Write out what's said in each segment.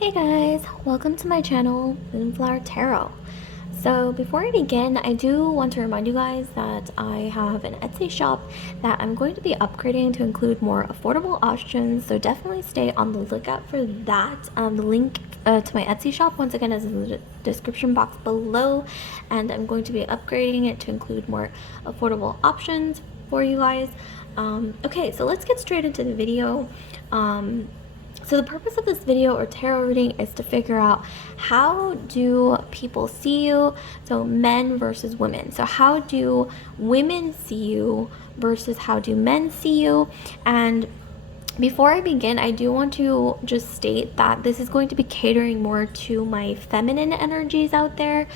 Hey guys, welcome to my channel, Moonflower Tarot. So before I begin, I do want to remind you guys that I have an Etsy shop that I'm going to be upgrading to include more affordable options, so definitely stay on the lookout for that. The link to my Etsy shop, once again, is in the description box below, and I'm going to be upgrading it to include more affordable options for you guys. Okay, so let's get straight into the video. So the purpose of this video or tarot reading is to figure out how do people see you, so men versus women. So how do women see you versus how do men see you? And before I begin, I do want to just state that this is going to be catering more to my feminine energies out there,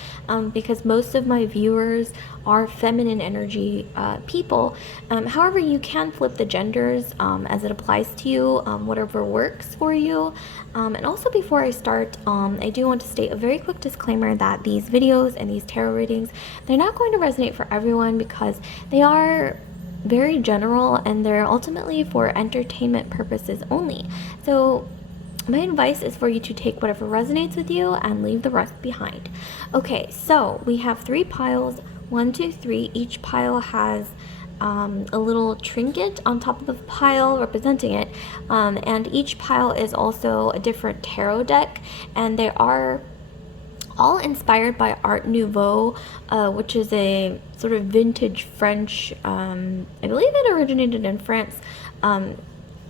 because most of my viewers are feminine energy people. However, you can flip the genders as it applies to you, whatever works for you. And also, before I start, I do want to state a very quick disclaimer that these videos and these tarot readings, they're not going to resonate for everyone because they are very general and they're ultimately for entertainment purposes only. So my advice is for you to take whatever resonates with you and leave the rest behind. Okay, so we have 3 piles, 1, 2, 3. Each pile has a little trinket on top of the pile representing it, and each pile is also a different tarot deck, and they are all inspired by Art Nouveau, which is a sort of vintage French, I believe it originated in France,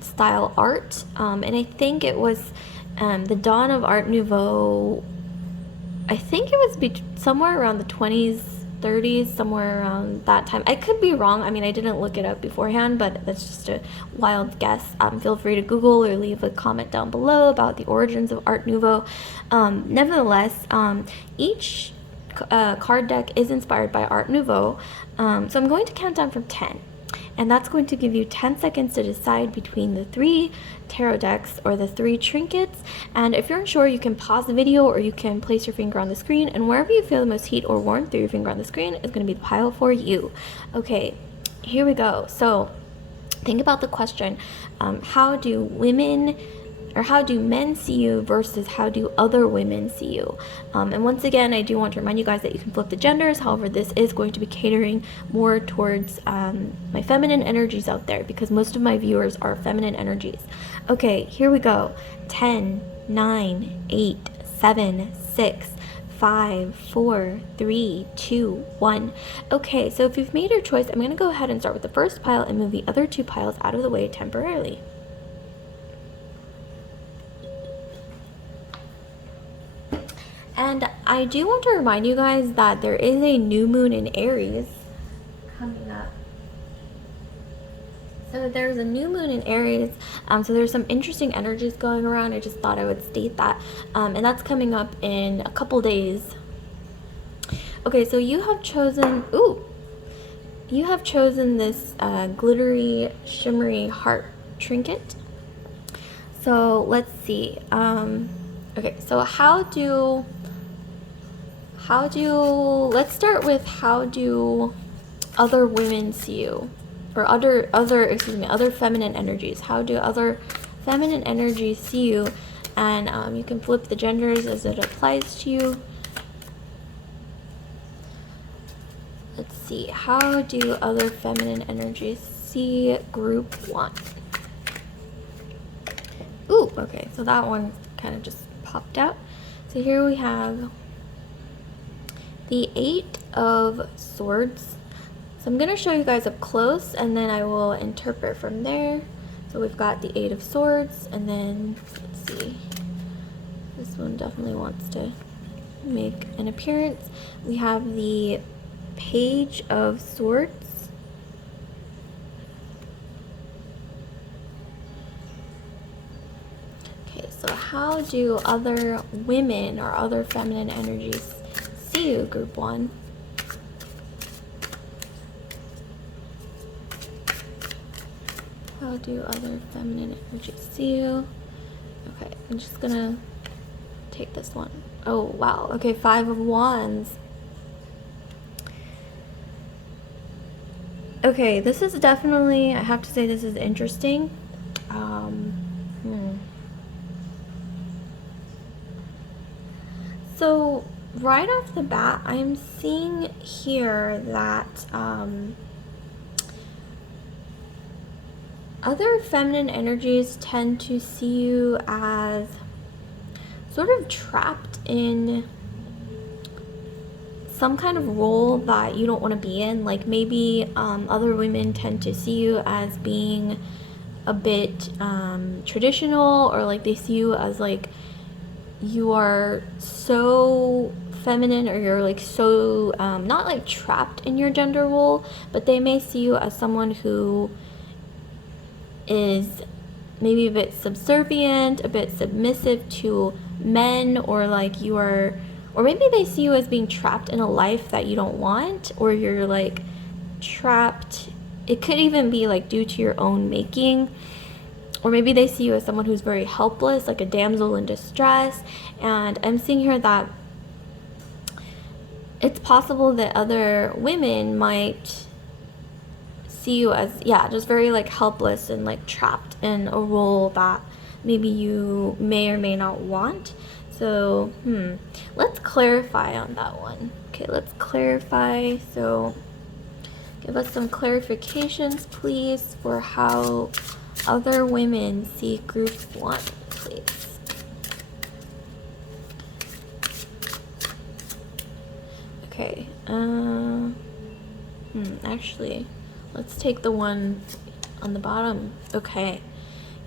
style art. And I think it was the dawn of Art Nouveau. I think it was somewhere around the 20s, 30s, somewhere around that time. I could be wrong. I mean, I didn't look it up beforehand, but that's just a wild guess. Feel free to Google or leave a comment down below about the origins of Art Nouveau. Nevertheless, each card deck is inspired by Art Nouveau. So I'm going to count down from 10. And that's going to give you 10 seconds to decide between the 3 tarot decks or the 3 trinkets. And if you're unsure, you can pause the video or you can place your finger on the screen, and wherever you feel the most heat or warmth through your finger on the screen is going to be the pile for you. Okay, here we go. So think about the question, how do men see you versus how do other women see you? And once again, I do want to remind you guys that you can flip the genders. However, this is going to be catering more towards my feminine energies out there because most of my viewers are feminine energies. Okay, here we go. 10, 9, 8, 7, 6, 5, 4, 3, 2, 1. Okay, so if you've made your choice, I'm going to go ahead and start with the first pile and move the other 2 piles out of the way temporarily. And I do want to remind you guys that there is a new moon in Aries coming up. So there's a new moon in Aries, so there's some interesting energies going around. I just thought I would state that, and that's coming up in a couple days. Okay, so you have chosen, this glittery, shimmery heart trinket. So let's see. Okay, so let's start with how do other women see you, or other feminine energies. How do other feminine energies see you? And you can flip the genders as it applies to you. Let's see, how do other feminine energies see group 1? Ooh, okay, so that one kind of just popped out. So here we have the 8 of Swords. So I'm going to show you guys up close and then I will interpret from there. So we've got the 8 of Swords, and then let's see, this one definitely wants to make an appearance. We have the Page of Swords. Okay, so how do other women or other feminine energies see you, group 1? How do other feminine energies see you? Okay, I'm just gonna take this one. Oh, wow. Okay, 5 of Wands. Okay, this is definitely, I have to say, this is interesting. So right off the bat, I'm seeing here that other feminine energies tend to see you as sort of trapped in some kind of role that you don't want to be in. Like maybe other women tend to see you as being a bit traditional, or like they see you as like you are so feminine, or you're like so not like trapped in your gender role, but they may see you as someone who is maybe a bit subservient, a bit submissive to men, or like you are, or maybe they see you as being trapped in a life that you don't want, or you're like trapped. It could even be like due to your own making. Or maybe they see you as someone who's very helpless, like a damsel in distress. And I'm seeing here that it's possible that other women might see you as, yeah, just very like helpless and like trapped in a role that maybe you may or may not want. So, let's clarify on that one. Okay, let's clarify. So, give us some clarifications, please, for how other women see group 1, please. Okay, actually, let's take the one on the bottom. Okay,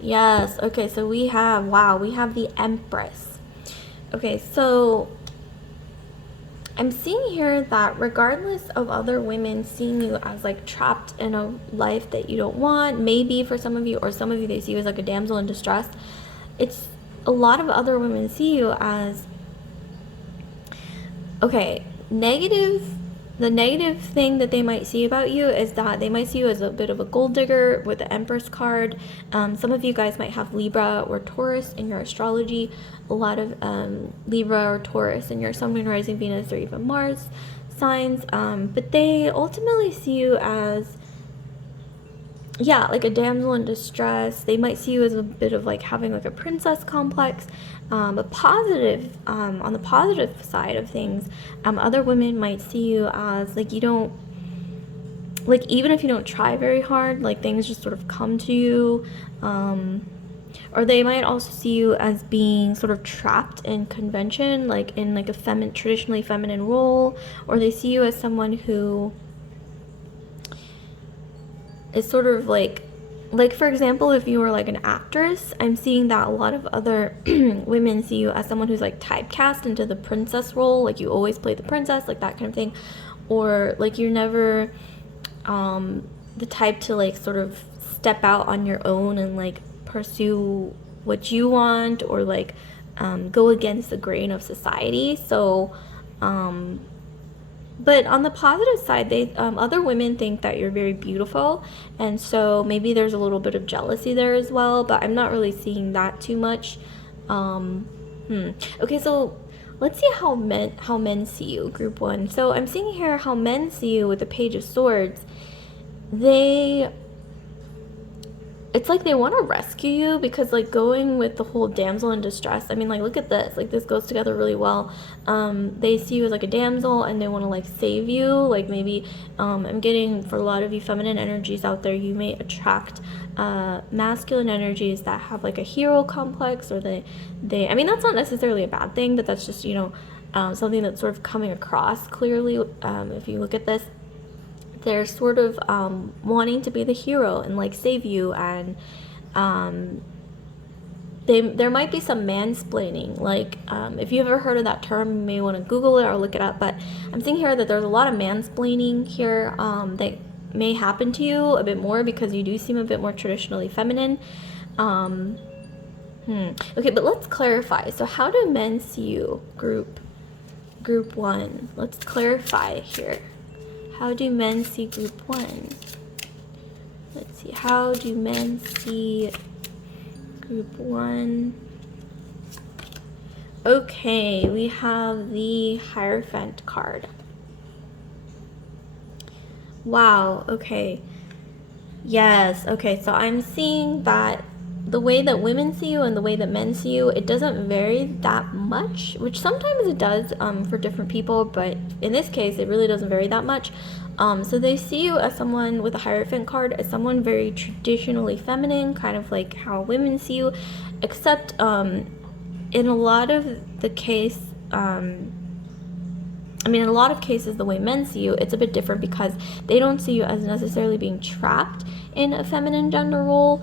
yes, okay, so we have, wow, we have the Empress. Okay, so I'm seeing here that regardless of other women seeing you as like trapped in a life that you don't want, maybe for some of you, or some of you they see you as like a damsel in distress, it's a lot of other women see you as, okay, the negative thing that they might see about you is that they might see you as a bit of a gold digger with the Empress card. Some of you guys might have Libra or Taurus in your astrology. A lot of Libra or Taurus in your Sun, Moon, Rising, Venus, or even Mars signs. But they ultimately see you as, yeah, like a damsel in distress. They might see you as a bit of like having like a princess complex. But positive, on the positive side of things, other women might see you as like you don't, like even if you don't try very hard, like things just sort of come to you. Or they might also see you as being sort of trapped in convention, like in like a traditionally feminine role, or they see you as someone who is sort of like for example, if you were like an actress, I'm seeing that a lot of other women see you as someone who's like typecast into the princess role, like you always play the princess, like that kind of thing, or like you're never the type to like sort of step out on your own and like pursue what you want, or like go against the grain of society. So but on the positive side, they other women think that you're very beautiful, and so maybe there's a little bit of jealousy there as well, but I'm not really seeing that too much. Okay, so let's see how men see you, group 1. So I'm seeing here how men see you with the Page of Swords. It's like they want to rescue you, because like going with the whole damsel in distress, I mean, like look at this, like this goes together really well. They see you as like a damsel and they want to like save you. Like maybe I'm getting, for a lot of you feminine energies out there, you may attract masculine energies that have like a hero complex, or they I mean, that's not necessarily a bad thing, but that's just, you know, something that's sort of coming across clearly. If you look at this, they're sort of wanting to be the hero and like save you, and there might be some mansplaining. Like if you've ever heard of that term, you may want to Google it or look it up, but I'm seeing here that there's a lot of mansplaining here that may happen to you a bit more, because you do seem a bit more traditionally feminine. Okay, but let's clarify. So how do men see you, group 1? Let's clarify here. How do men see group 1? Let's see. How do men see group 1? Okay, we have the Hierophant card. Wow, okay. Yes, okay, so I'm seeing that the way that women see you and the way that men see you, it doesn't vary that much, which sometimes it does for different people, but in this case, it really doesn't vary that much. So they see you as someone with a Hierophant card, as someone very traditionally feminine, kind of like how women see you, except in a lot of the case, in a lot of cases, the way men see you, it's a bit different because they don't see you as necessarily being trapped in a feminine gender role,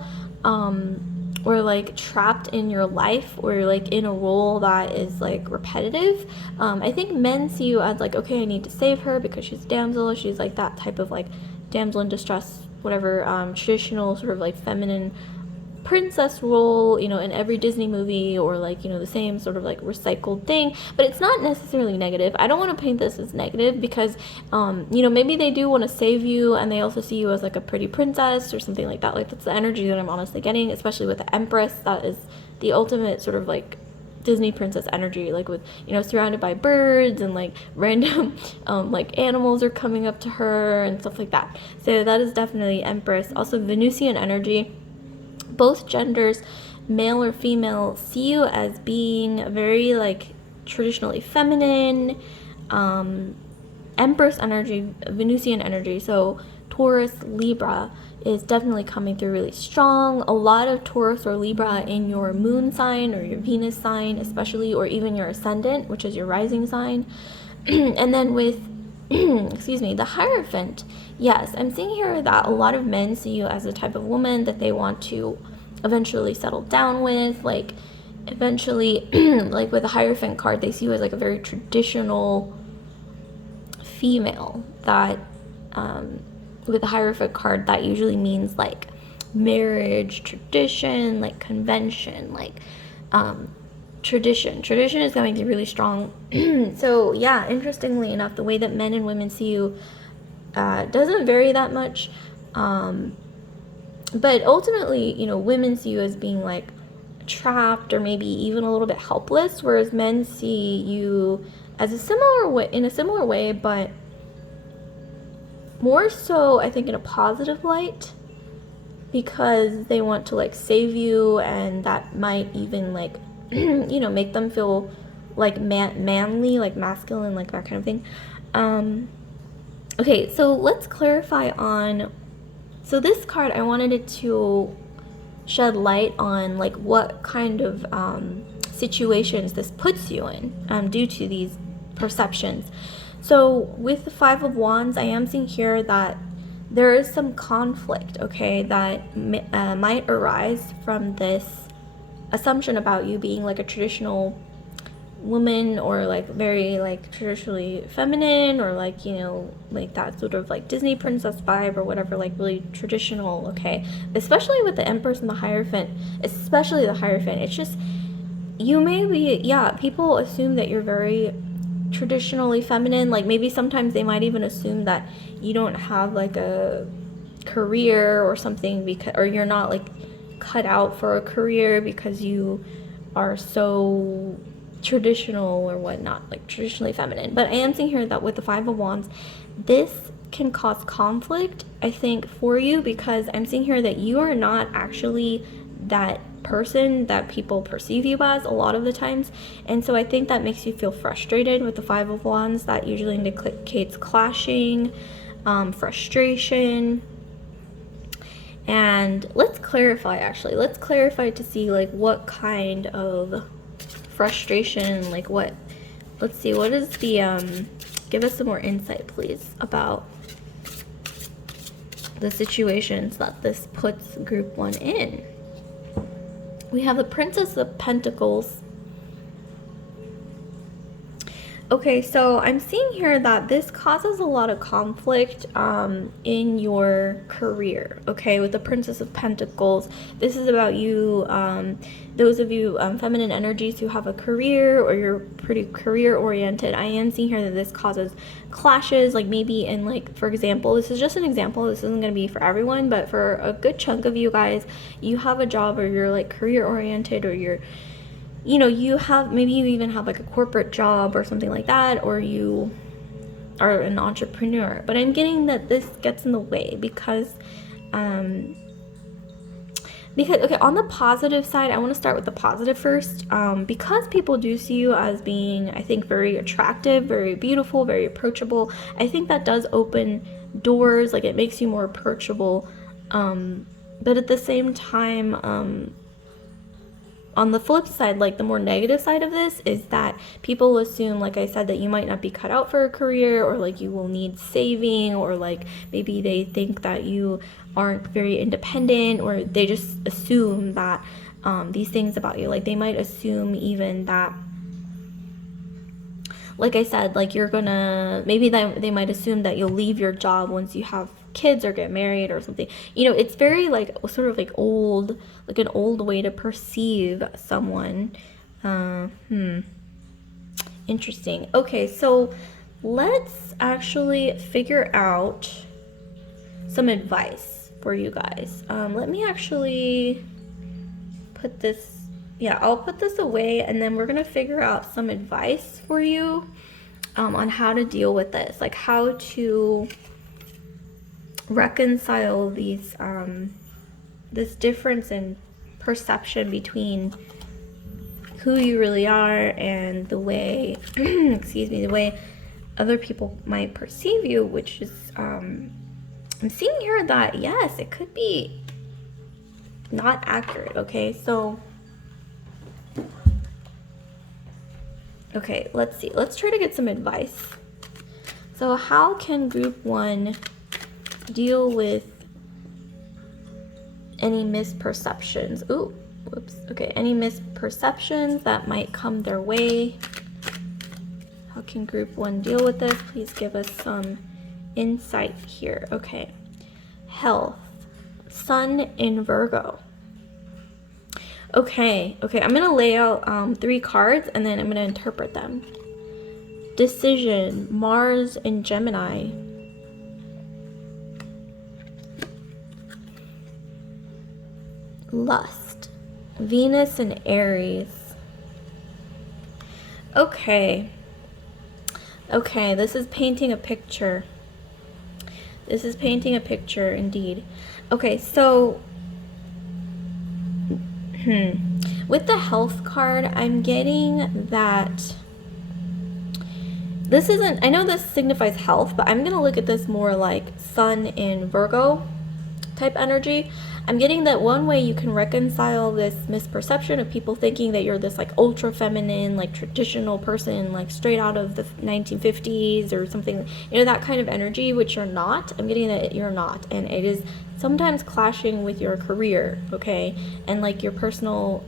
or like trapped in your life, or like in a role that is like repetitive. I think men see you as like, okay, I need to save her because she's a damsel. She's like that type of like damsel in distress, whatever, traditional sort of like feminine princess role, in every Disney movie, or like, the same sort of like recycled thing. But it's not necessarily negative. I don't want to paint this as negative because, maybe they do want to save you and they also see you as like a pretty princess or something like that. Like, that's the energy that I'm honestly getting, especially with the Empress. That is the ultimate sort of like Disney princess energy, like with, surrounded by birds and like random like animals are coming up to her and stuff like that. So that is definitely Empress. Also Venusian energy. Both genders, male or female, see you as being very like traditionally feminine, Empress energy, Venusian energy. So Taurus, Libra is definitely coming through really strong. A lot of Taurus or Libra in your moon sign or your Venus sign especially, or even your ascendant, which is your rising sign. And then with excuse me, the Hierophant, yes, I'm seeing here that a lot of men see you as a type of woman that they want to eventually settle down with. Like, eventually, like with the Hierophant card, they see you as like a very traditional female. That with the Hierophant card, that usually means like marriage, tradition, like convention, like tradition is coming through really strong. So yeah, interestingly enough, the way that men and women see you doesn't vary that much, but ultimately, women see you as being like trapped or maybe even a little bit helpless, whereas men see you as in a similar way, but more so I think in a positive light, because they want to like save you, and that might even like make them feel like manly, like masculine, like that kind of thing. Okay, so let's clarify on, so this card, I wanted it to shed light on like what kind of situations this puts you in due to these perceptions. So with the Five of Wands, I am seeing here that there is some conflict, okay, that might arise from this assumption about you being like a traditional woman, or like very like traditionally feminine, or like like that sort of like Disney princess vibe, or whatever, like really traditional, okay, especially with the Empress and the Hierophant, especially the Hierophant. It's just, you may be, yeah, people assume that you're very traditionally feminine. Like, maybe sometimes they might even assume that you don't have like a career or something, because, or you're not like cut out for a career because you are so traditional or whatnot, like traditionally feminine. But I am seeing here that with the Five of Wands, this can cause conflict, I think, for you, because I'm seeing here that you are not actually that person that people perceive you as a lot of the times. And so I think that makes you feel frustrated with the Five of Wands. That usually indicates clashing, frustration. And let's clarify to see like what kind of frustration, like let's see, what is the give us some more insight, please, about the situations that this puts group 1 in. We have the Princess of Pentacles. Okay, so I'm seeing here that this causes a lot of conflict in your career, okay, with the Princess of Pentacles. This is about you, those of you feminine energies who have a career, or you're pretty career oriented. I am seeing here that this causes clashes, like maybe in, like, for example, this is just an example, this isn't going to be for everyone, but for a good chunk of you guys, you have a job, or you're like career oriented, or you're, you have, maybe you even have like a corporate job or something like that, or you are an entrepreneur. But I'm getting that this gets in the way because because, okay, on the positive side, I want to start with the positive first. Because people do see you as being, I think, very attractive, very beautiful, very approachable, I think that does open doors, like it makes you more approachable. But at the same time, on the flip side, like the more negative side of this is that people assume, like I said, that you might not be cut out for a career, or like you will need saving, or like maybe they think that you aren't very independent, or they just assume that these things about you. Like they might assume even that, like I said, like you're gonna, maybe they might assume that you'll leave your job once you have kids or get married or something. You know, it's very like sort of like old, like an old way to perceive someone. Interesting. Okay, so let's actually figure out some advice for you guys. Let me actually put this, yeah, I'll put this away, and then we're gonna figure out some advice for you on how to deal with this, like how to reconcile these this difference in perception between who you really are and the way excuse me, the way other people might perceive you, which is I'm seeing here that yes, it could be not accurate. Okay, so okay, let's see, let's try to get some advice. So how can group 1 deal with any misperceptions? Ooh, whoops. Okay, any misperceptions that might come their way. How can group 1 deal with this? Please give us some insight here. Okay, health, Sun in Virgo. Okay, I'm gonna lay out 3 cards, and then I'm gonna interpret them. Decision, Mars in Gemini. Lust, Venus in Aries. Okay, this is painting a picture. This is painting a picture indeed. Okay, so with the health card, I'm getting that this isn't, I know this signifies health, but I'm gonna look at this more like Sun in Virgo type energy. I'm getting that one way you can reconcile this misperception of people thinking that you're this like ultra feminine, like traditional person, like straight out of the 1950s or something, you know, that kind of energy, which you're not. I'm getting that you're not, and it is sometimes clashing with your career, okay, and like your personal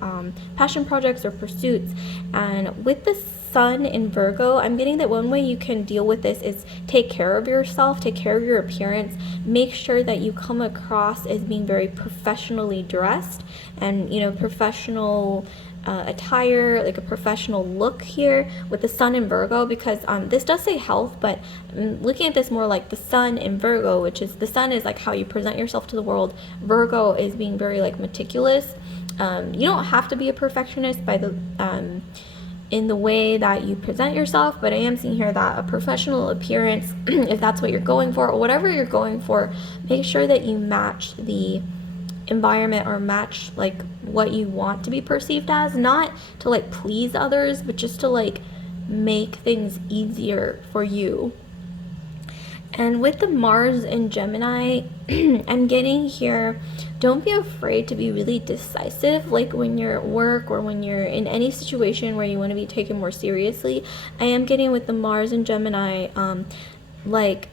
passion projects or pursuits. And with the Sun in Virgo, I'm getting that one way you can deal with this is take care of yourself, take care of your appearance, make sure that you come across as being very professionally dressed and, you know, professional attire, like a professional look here with the Sun in Virgo, because this does say health, but I'm looking at this more like the Sun in Virgo, which is, the Sun is like how you present yourself to the world. Virgo is being very like meticulous. You don't have to be a perfectionist by the in the way that you present yourself, but I am seeing here that a professional appearance, if that's what you're going for, or whatever you're going for, make sure that you match the environment or match like what you want to be perceived as, not to like please others, but just to like make things easier for you. And with the Mars in Gemini, I'm getting here, don't be afraid to be really decisive, like when you're at work or when you're in any situation where you want to be taken more seriously. I am getting with the Mars in Gemini, like,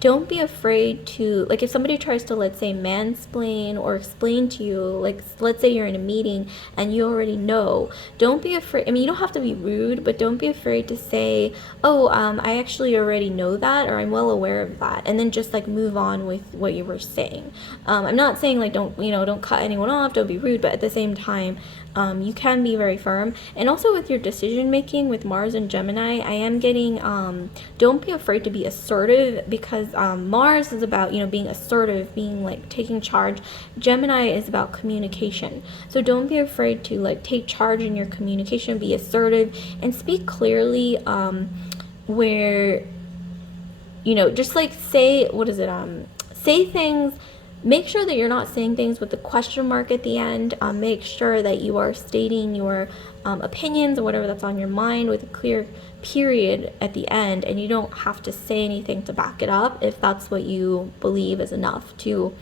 don't be afraid to, like, if somebody tries to, let's say, mansplain or explain to you, like, let's say you're in a meeting and you already know, don't be afraid. I mean, you don't have to be rude, but don't be afraid to say, oh, I actually already know that, or I'm well aware of that, and then just, like, move on with what you were saying. I'm not saying, like, don't cut anyone off, don't be rude, but at the same time, you can be very firm. And also with your decision making with Mars and Gemini, I am getting, don't be afraid to be assertive, because Mars is about, being assertive, being like taking charge. Gemini is about communication. So don't be afraid to like take charge in your communication, be assertive, and speak clearly, where, just like say, say things make sure that you're not saying things with the question mark at the end. Make sure that you are stating your opinions or whatever that's on your mind with a clear period at the end, and you don't have to say anything to back it up if that's what you believe is enough to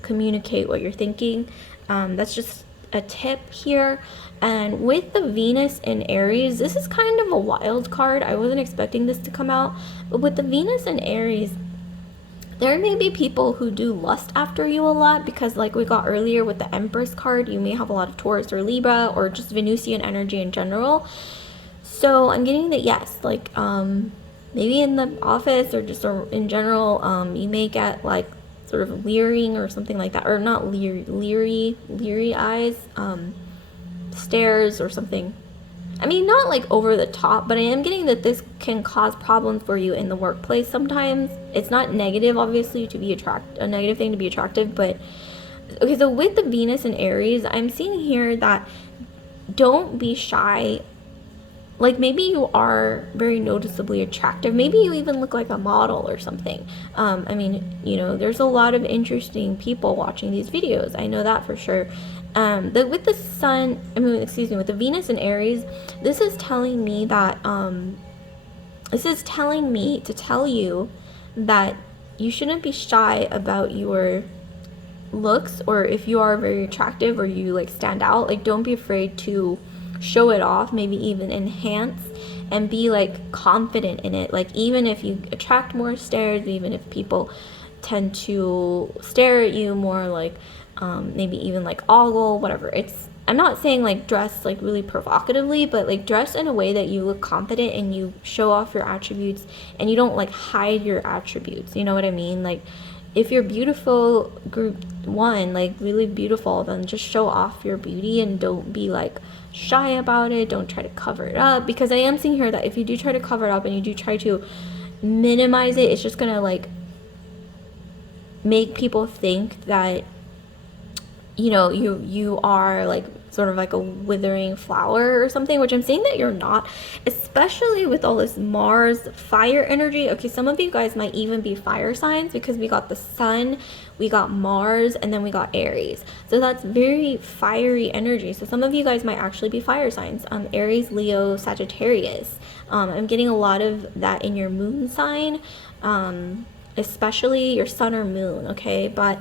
communicate what you're thinking. That's just a tip here. And with the Venus in Aries, this is kind of a wild card. I wasn't expecting this to come out, but with the Venus in Aries, there may be people who do lust after you a lot, because like we got earlier with the Empress card, you may have a lot of Taurus or Libra or just Venusian energy in general. So I'm getting that, yes, like maybe in the office or just in general, you may get like sort of leering or something like that, or not leery eyes, stares or something. I mean, not like over the top, but I am getting that this can cause problems for you in the workplace sometimes. It's not negative, obviously, to be a negative thing to be attractive, but okay, so with the Venus and Aries, I'm seeing here that don't be shy. Like maybe you are very noticeably attractive. Maybe you even look like a model or something. I mean, you know, there's a lot of interesting people watching these videos. I know that for sure. With the sun, with the Venus in Aries, this is telling me that, this is telling me to tell you that you shouldn't be shy about your looks, or if you are very attractive or you like stand out, like don't be afraid to show it off, maybe even enhance and be like confident in it. Like even if you attract more stares, even if people tend to stare at you more, like maybe even like ogle, whatever. I'm not saying like dress like really provocatively, but like dress in a way that you look confident and you show off your attributes and you don't like hide your attributes. You know what I mean? Like if you're beautiful, group one, like really beautiful, then just show off your beauty and don't be like shy about it. Don't try to cover it up, because I am seeing here that if you do try to cover it up and you do try to minimize it, it's just gonna like make people think that, you know, you are like sort of like a withering flower or something, which I'm saying that you're not, especially with all this Mars fire energy. Okay, some of you guys might even be fire signs, because we got the sun, we got Mars, and then we got Aries. So that's very fiery energy. So some of you guys might actually be fire signs, Aries, Leo, Sagittarius. I'm getting a lot of that in your moon sign, especially your sun or moon, okay? But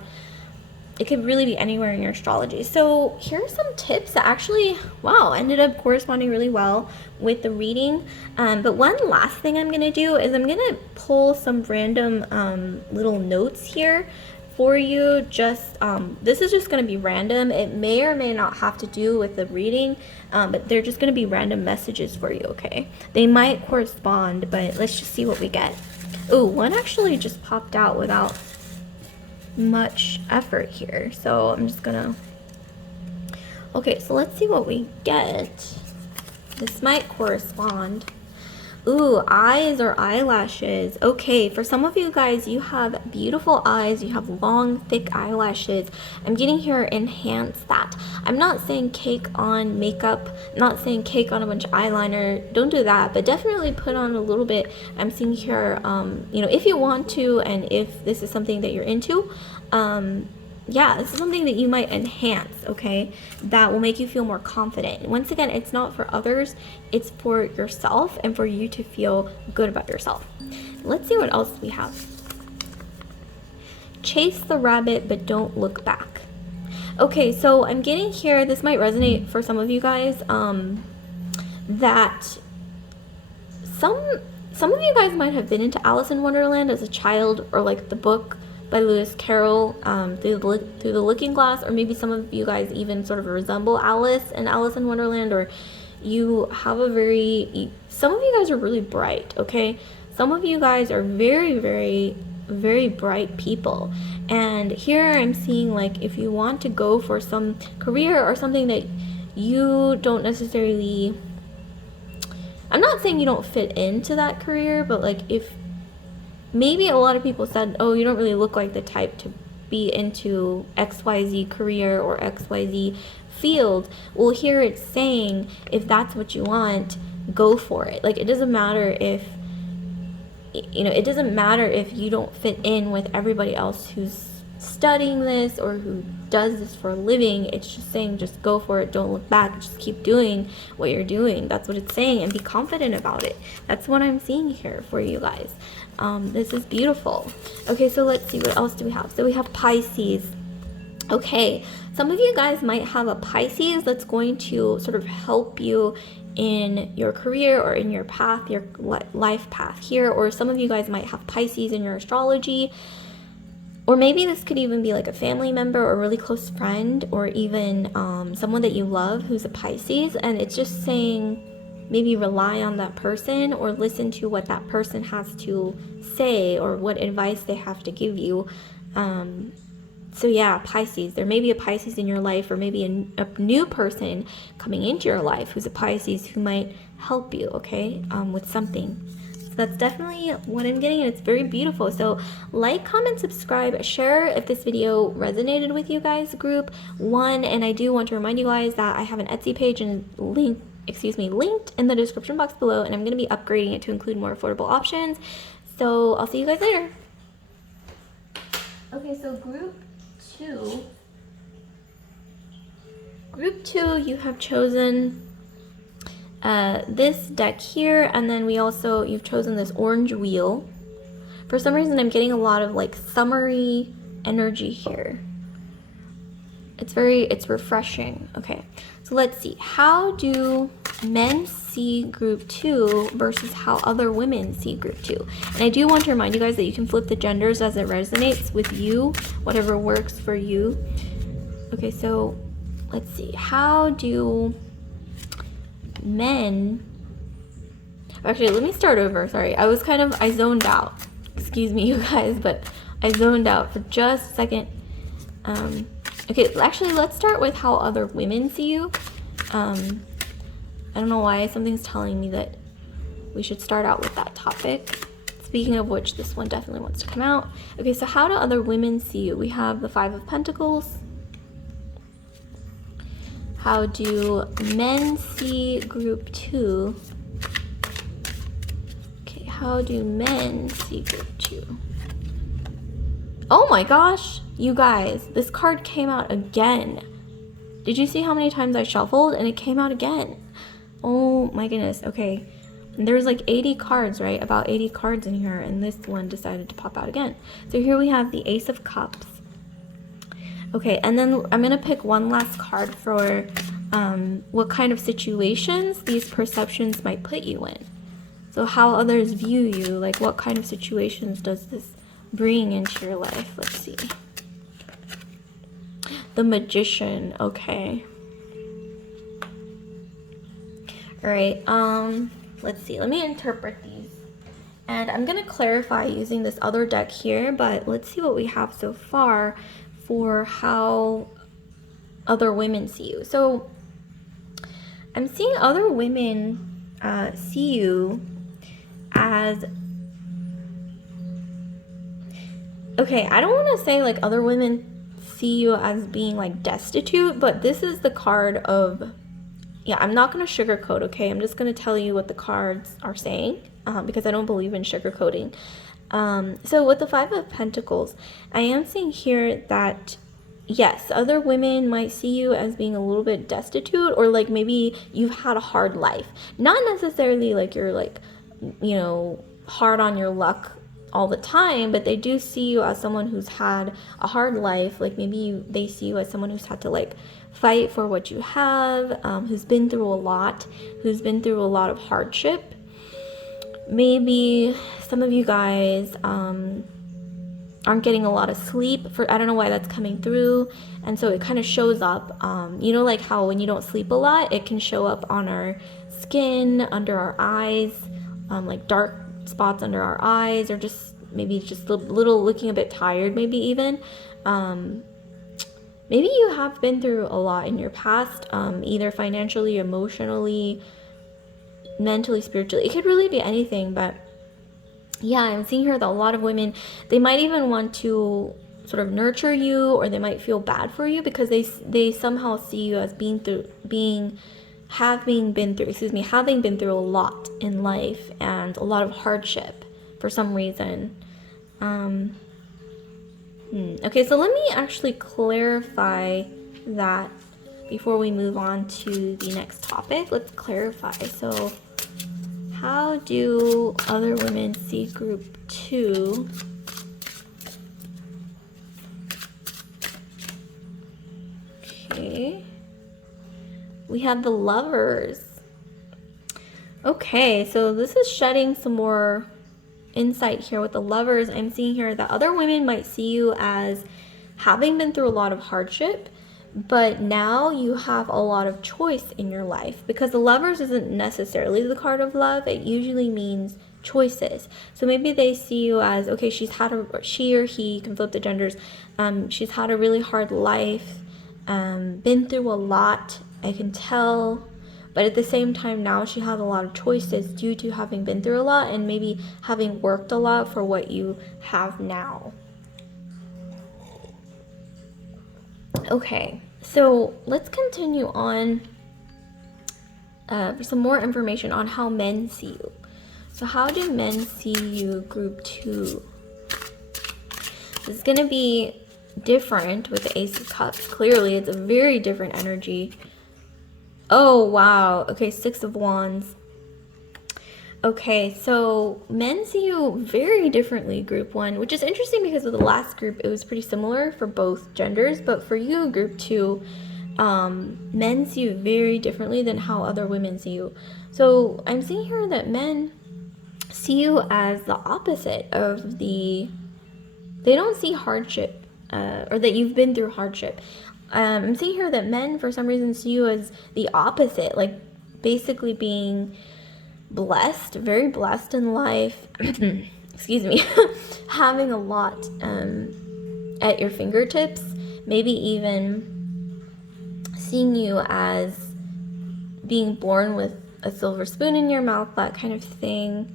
it could really be anywhere in your astrology. So here are some tips that actually, wow, ended up corresponding really well with the reading. But one last thing I'm going to do is I'm going to pull some random little notes here for you. Just this is just going to be random. It may or may not have to do with the reading, but they're just going to be random messages for you, okay? They might correspond, but let's just see what we get. Ooh, one actually just popped out without much effort here, so I'm just gonna, okay, so let's see what we get. This might correspond. Ooh, eyes or eyelashes. Okay, for some of you guys, you have beautiful eyes, you have long, thick eyelashes. I'm getting here enhance that. I'm not saying cake on makeup, I'm not saying cake on a bunch of eyeliner. Don't do that, but definitely put on a little bit. I'm seeing here, you know, if you want to, and if this is something that you're into, yeah, this is something that you might enhance, okay? That will make you feel more confident. Once again, it's not for others, it's for yourself and for you to feel good about yourself. Let's see what else we have. Chase the rabbit, but don't look back. Okay, so I'm getting here, this might resonate for some of you guys, that some of you guys might have been into Alice in Wonderland as a child, or like the book by Lewis Carroll, through the Looking Glass, or maybe some of you guys even sort of resemble Alice and Alice in Wonderland, or you have some of you guys are really bright, okay? Some of you guys are very, very, very bright people, and here I'm seeing like if you want to go for some career or something that you don't necessarily, I'm not saying you don't fit into that career, but like if maybe a lot of people said, oh, you don't really look like the type to be into XYZ career or XYZ field. Well, here it's saying if that's what you want, go for it. Like, it doesn't matter if, you know, it doesn't matter if you don't fit in with everybody else who's studying this or who does this for a living. It's just saying, just go for it, don't look back, just keep doing what you're doing. That's what it's saying, and be confident about it. That's what I'm seeing here for you guys. This is beautiful. Okay, so let's see, what else do we have? So we have Pisces. Okay, some of you guys might have a Pisces that's going to sort of help you in your career or in your path, your life path here, or some of you guys might have Pisces in your astrology, or maybe this could even be like a family member or a really close friend, or even someone that you love who's a Pisces, and it's just saying maybe rely on that person or listen to what that person has to say or what advice they have to give you. So yeah, Pisces, there may be a Pisces in your life, or maybe a new person coming into your life who's a Pisces who might help you, okay, with something. So that's definitely what I'm getting, and it's very beautiful. So like, comment, subscribe, share if this video resonated with you guys, group one. And I do want to remind you guys that I have an Etsy page and linked in the description box below, and I'm going to be upgrading it to include more affordable options. So I'll see you guys later. Okay, so group two, you have chosen this deck here, and then you've chosen this orange wheel. For some reason, I'm getting a lot of like summery energy here. It's refreshing. Okay, so let's see. How do men see group 2 versus how other women see group 2? And I do want to remind you guys that you can flip the genders as it resonates with you, whatever works for you. Okay, so let's see. How do men... Actually, let me start over. Sorry, I zoned out. Excuse me, you guys, but I zoned out for just a second. Okay, actually, let's start with how other women see you. I don't know why, something's telling me that we should start out with that topic. Speaking of which, this one definitely wants to come out. Okay, so how do other women see you? We have the 5 of Pentacles. How do men see group 2? Okay, how do men see group 2? Oh my gosh, you guys, this card came out again. Did you see how many times I shuffled and it came out again? Oh my goodness. Okay, and there's like 80 cards, right? About 80 cards in here, and this one decided to pop out again. So here we have the Ace of Cups. Okay, and then I'm gonna pick one last card for what kind of situations these perceptions might put you in. So how others view you, like what kind of situations does this bring into your life? Let's see. The Magician. Okay. All right, let's see. Let me interpret these. And I'm going to clarify using this other deck here, but let's see what we have so far for how other women see you. So I'm seeing other women see you as... Okay, I don't want to say like other women see you as being like destitute, but this is the card of... Yeah, I'm not going to sugarcoat, okay? I'm just going to tell you what the cards are saying because I don't believe in sugarcoating. So with the 5 of Pentacles, I am seeing here that, yes, other women might see you as being a little bit destitute, or like maybe you've had a hard life. Not necessarily like you're like, you know, hard on your luck all the time, but they do see you as someone who's had a hard life. Like maybe they see you as someone who's had to like fight for what you have, who's been through a lot, of hardship. Maybe some of you guys aren't getting a lot of sleep. I don't know why that's coming through, and so it kind of shows up. You know, like how when you don't sleep a lot, it can show up on our skin, under our eyes, like dark spots under our eyes, or just maybe just a little looking a bit tired, maybe even. Maybe you have been through a lot in your past, either financially, emotionally, mentally, spiritually. It could really be anything, but yeah, I'm seeing here that a lot of women, they might even want to sort of nurture you, or they might feel bad for you because they somehow see you as having been through a lot in life and a lot of hardship for some reason. Okay, so let me actually clarify that before we move on to the next topic. Let's clarify. So how do other women see group 2? Okay. We have the Lovers. Okay, so this is shedding some more insight here with the Lovers. I'm seeing here that other women might see you as having been through a lot of hardship, but now you have a lot of choice in your life, because the Lovers isn't necessarily the card of love. It usually means choices. So maybe they see you as, okay, she or he can flip the genders. She's had a really hard life, been through a lot, I can tell. But at the same time, now she has a lot of choices due to having been through a lot and maybe having worked a lot for what you have now. Okay, so let's continue on for some more information on how men see you. So how do men see you, group 2? This is going to be different with the Ace of Cups. Clearly, it's a very different energy. Oh, wow. Okay, 6 of Wands. Okay, so men see you very differently, group 1, which is interesting because with the last group, it was pretty similar for both genders. But for you, group 2, men see you very differently than how other women see you. So I'm seeing here that men see you as the opposite of they don't see hardship, or that you've been through hardship. I'm seeing here that men, for some reason, see you as the opposite, like basically being blessed, very blessed in life, excuse me, having a lot at your fingertips, maybe even seeing you as being born with a silver spoon in your mouth, that kind of thing.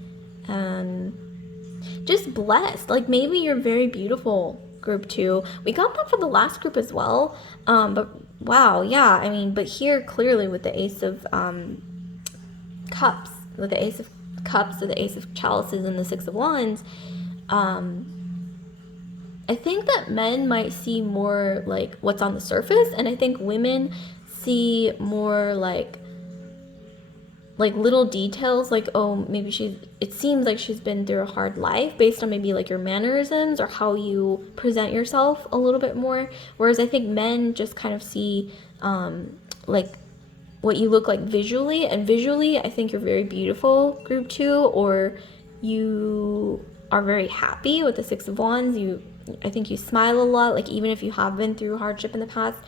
Just blessed, like maybe you're very beautiful, group 2. We got that for the last group as well, but wow, yeah, I mean, but here clearly with the Ace of Cups, with the Ace of Cups or the Ace of Chalices and the 6 of Wands, I think that men might see more like what's on the surface, and I think women see more like little details, like, oh, maybe it seems like she's been through a hard life based on maybe like your mannerisms or how you present yourself a little bit more. Whereas I think men just kind of see like what you look like visually, and visually I think you're very beautiful, group 2, or you are very happy with the 6 of Wands. I think you smile a lot, like even if you have been through hardship in the past.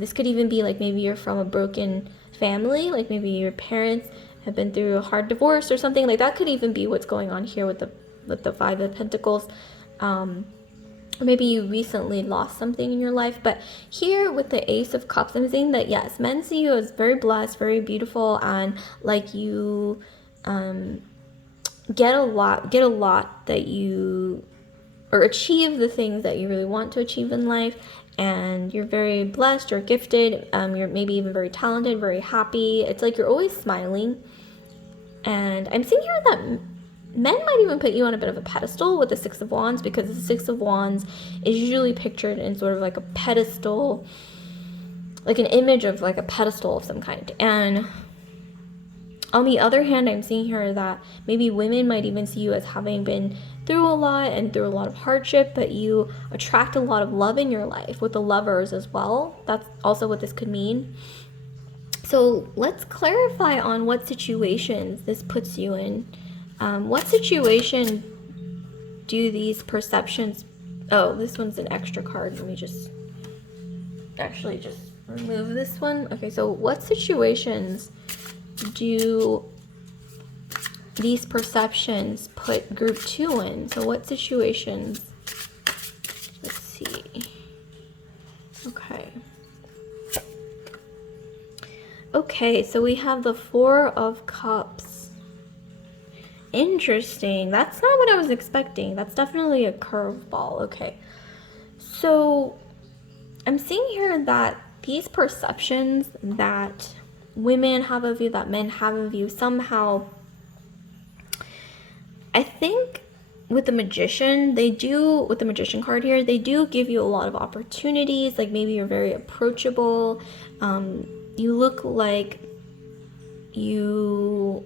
This could even be like maybe you're from a broken family, like maybe your parents have been through a hard divorce or something. Like that could even be what's going on here with the 5 of Pentacles. Or maybe you recently lost something in your life. But here with the Ace of Cups, I'm saying that yes, men see you as very blessed, very beautiful, and like you get a lot that you, or achieve the things that you really want to achieve in life. And you're very blessed, you're gifted, you're maybe even very talented, very happy. It's like you're always smiling. And I'm seeing here that men might even put you on a bit of a pedestal with the 6 of Wands, because the 6 of Wands is usually pictured in sort of like a pedestal, like an image of like a pedestal of some kind. And on the other hand, I'm seeing here that maybe women might even see you as having been through a lot and through a lot of hardship, but you attract a lot of love in your life with the Lovers as well. That's also what this could mean. So let's clarify on what situations this puts you in. What situation do these perceptions... Oh, this one's an extra card. Let me just remove this one. Okay, so what situations do these perceptions put group 2 in? So what situations? Let's see. Okay, so we have the 4 of Cups. Interesting. That's not what I was expecting. That's definitely a curveball. Okay, so I'm seeing here that these perceptions that women have of you, that men have of you, somehow, I think with the magician, with the magician card here, they do give you a lot of opportunities. Like maybe you're very approachable. You look like you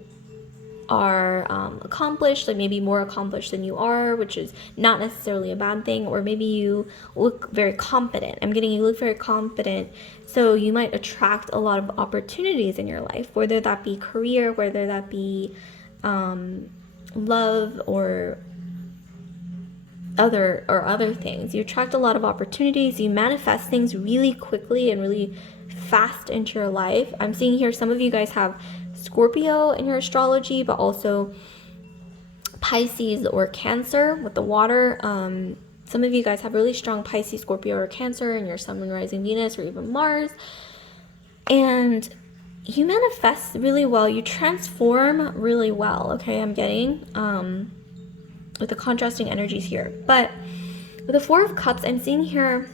are accomplished, like maybe more accomplished than you are, which is not necessarily a bad thing. Or maybe you look very confident. I'm getting you look very confident, so you might attract a lot of opportunities in your life, whether that be career, whether that be love, or other things. You attract a lot of opportunities. You manifest things really quickly and really fast into your life. I'm seeing here some of you guys have Scorpio in your astrology, but also Pisces or Cancer with the water. Some of you guys have really strong Pisces, Scorpio, or Cancer in your Sun, Moon, Rising, Venus, or even Mars. And you manifest really well. You transform really well, okay? I'm getting with the contrasting energies here. But with the Four of Cups, I'm seeing here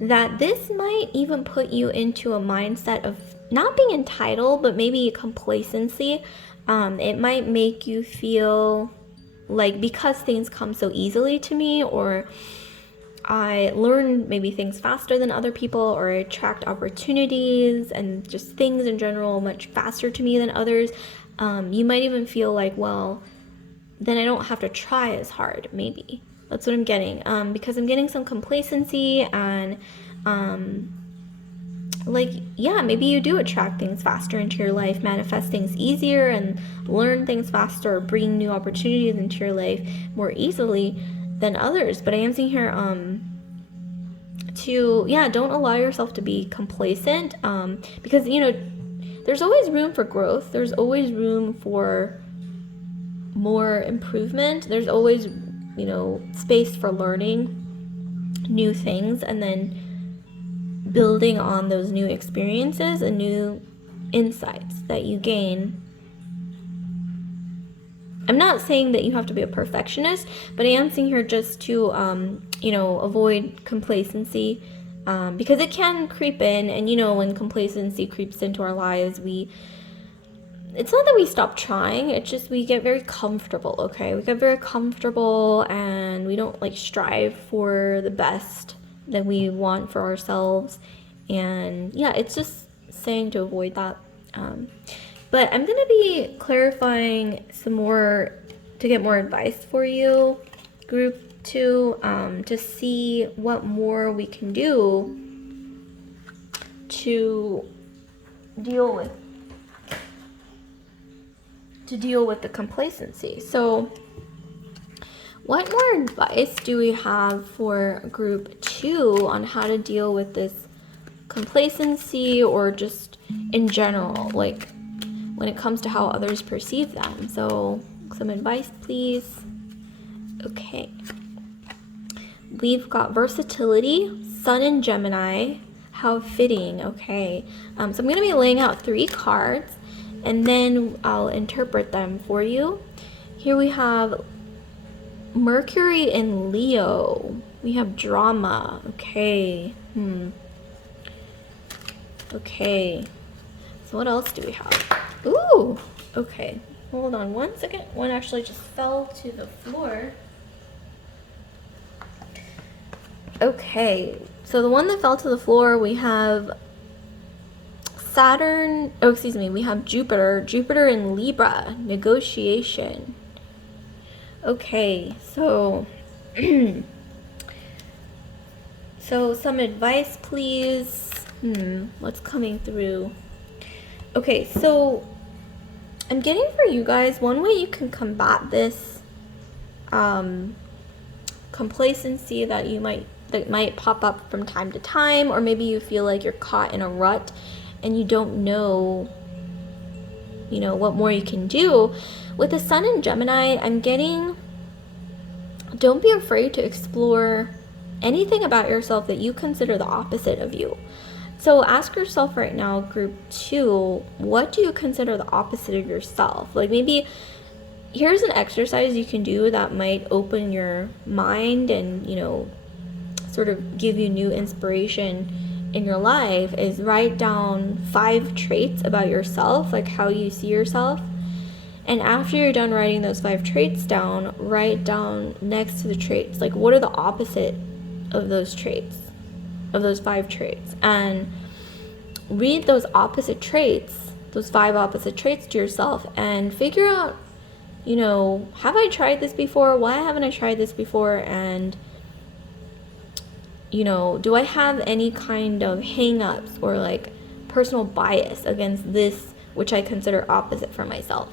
that this might even put you into a mindset of not being entitled, but maybe complacency. It might make you feel like, because things come so easily to me, or I learn maybe things faster than other people, or I attract opportunities and just things in general much faster to me than others, you might even feel like, well, then I don't have to try as hard, maybe. That's what I'm getting, because I'm getting some complacency and like, yeah, maybe you do attract things faster into your life, manifest things easier, and learn things faster, or bring new opportunities into your life more easily than others. But I am seeing here don't allow yourself to be complacent, because there's always room for growth. There's always room for more improvement. There's always space for learning new things, and then building on those new experiences and new insights that you gain. I'm not saying that you have to be a perfectionist, but I am saying here just to avoid complacency, because it can creep in. And when complacency creeps into our lives, it's not that we stop trying, it's just we get very comfortable, okay? We get very comfortable, and we don't strive for the best that we want for ourselves. And yeah, it's just saying to avoid that. But I'm going to be clarifying some more to get more advice for you, group 2, to see what more we can do to deal with the complacency. So what more advice do we have for group 2 on how to deal with this complacency, or just in general, like when it comes to how others perceive them? So some advice, please. Okay. We've got versatility, Sun in Gemini. How fitting. Okay. So I'm going to be laying out 3 cards, and then I'll interpret them for you. Here we have Mercury in Leo. We have drama. Okay. Okay. So what else do we have? Ooh. Okay. Hold on one second. One actually just fell to the floor. Okay. So the one that fell to the floor, we have we have Jupiter in Libra, negotiation. Okay, so so some advice, please. What's coming through? Okay, so I'm getting for you guys, one way you can combat this complacency that might pop up from time to time, or maybe you feel like you're caught in a rut and you don't know what more you can do. With the Sun in Gemini, I'm getting, don't be afraid to explore anything about yourself that you consider the opposite of you. So ask yourself right now, group 2, what do you consider the opposite of yourself? Like, maybe here's an exercise you can do that might open your mind and sort of give you new inspiration in your life, is write down 5 traits about yourself, like how you see yourself, And after you're done writing those 5 traits down, write down next to the traits, like what are the opposite of those traits, of those 5 traits, and read those opposite traits, those 5 opposite traits to yourself, and figure out, you know, have I tried this before? Why haven't I tried this before? And, you know, do I have any kind of hang-ups or like personal bias against this, which I consider opposite for myself?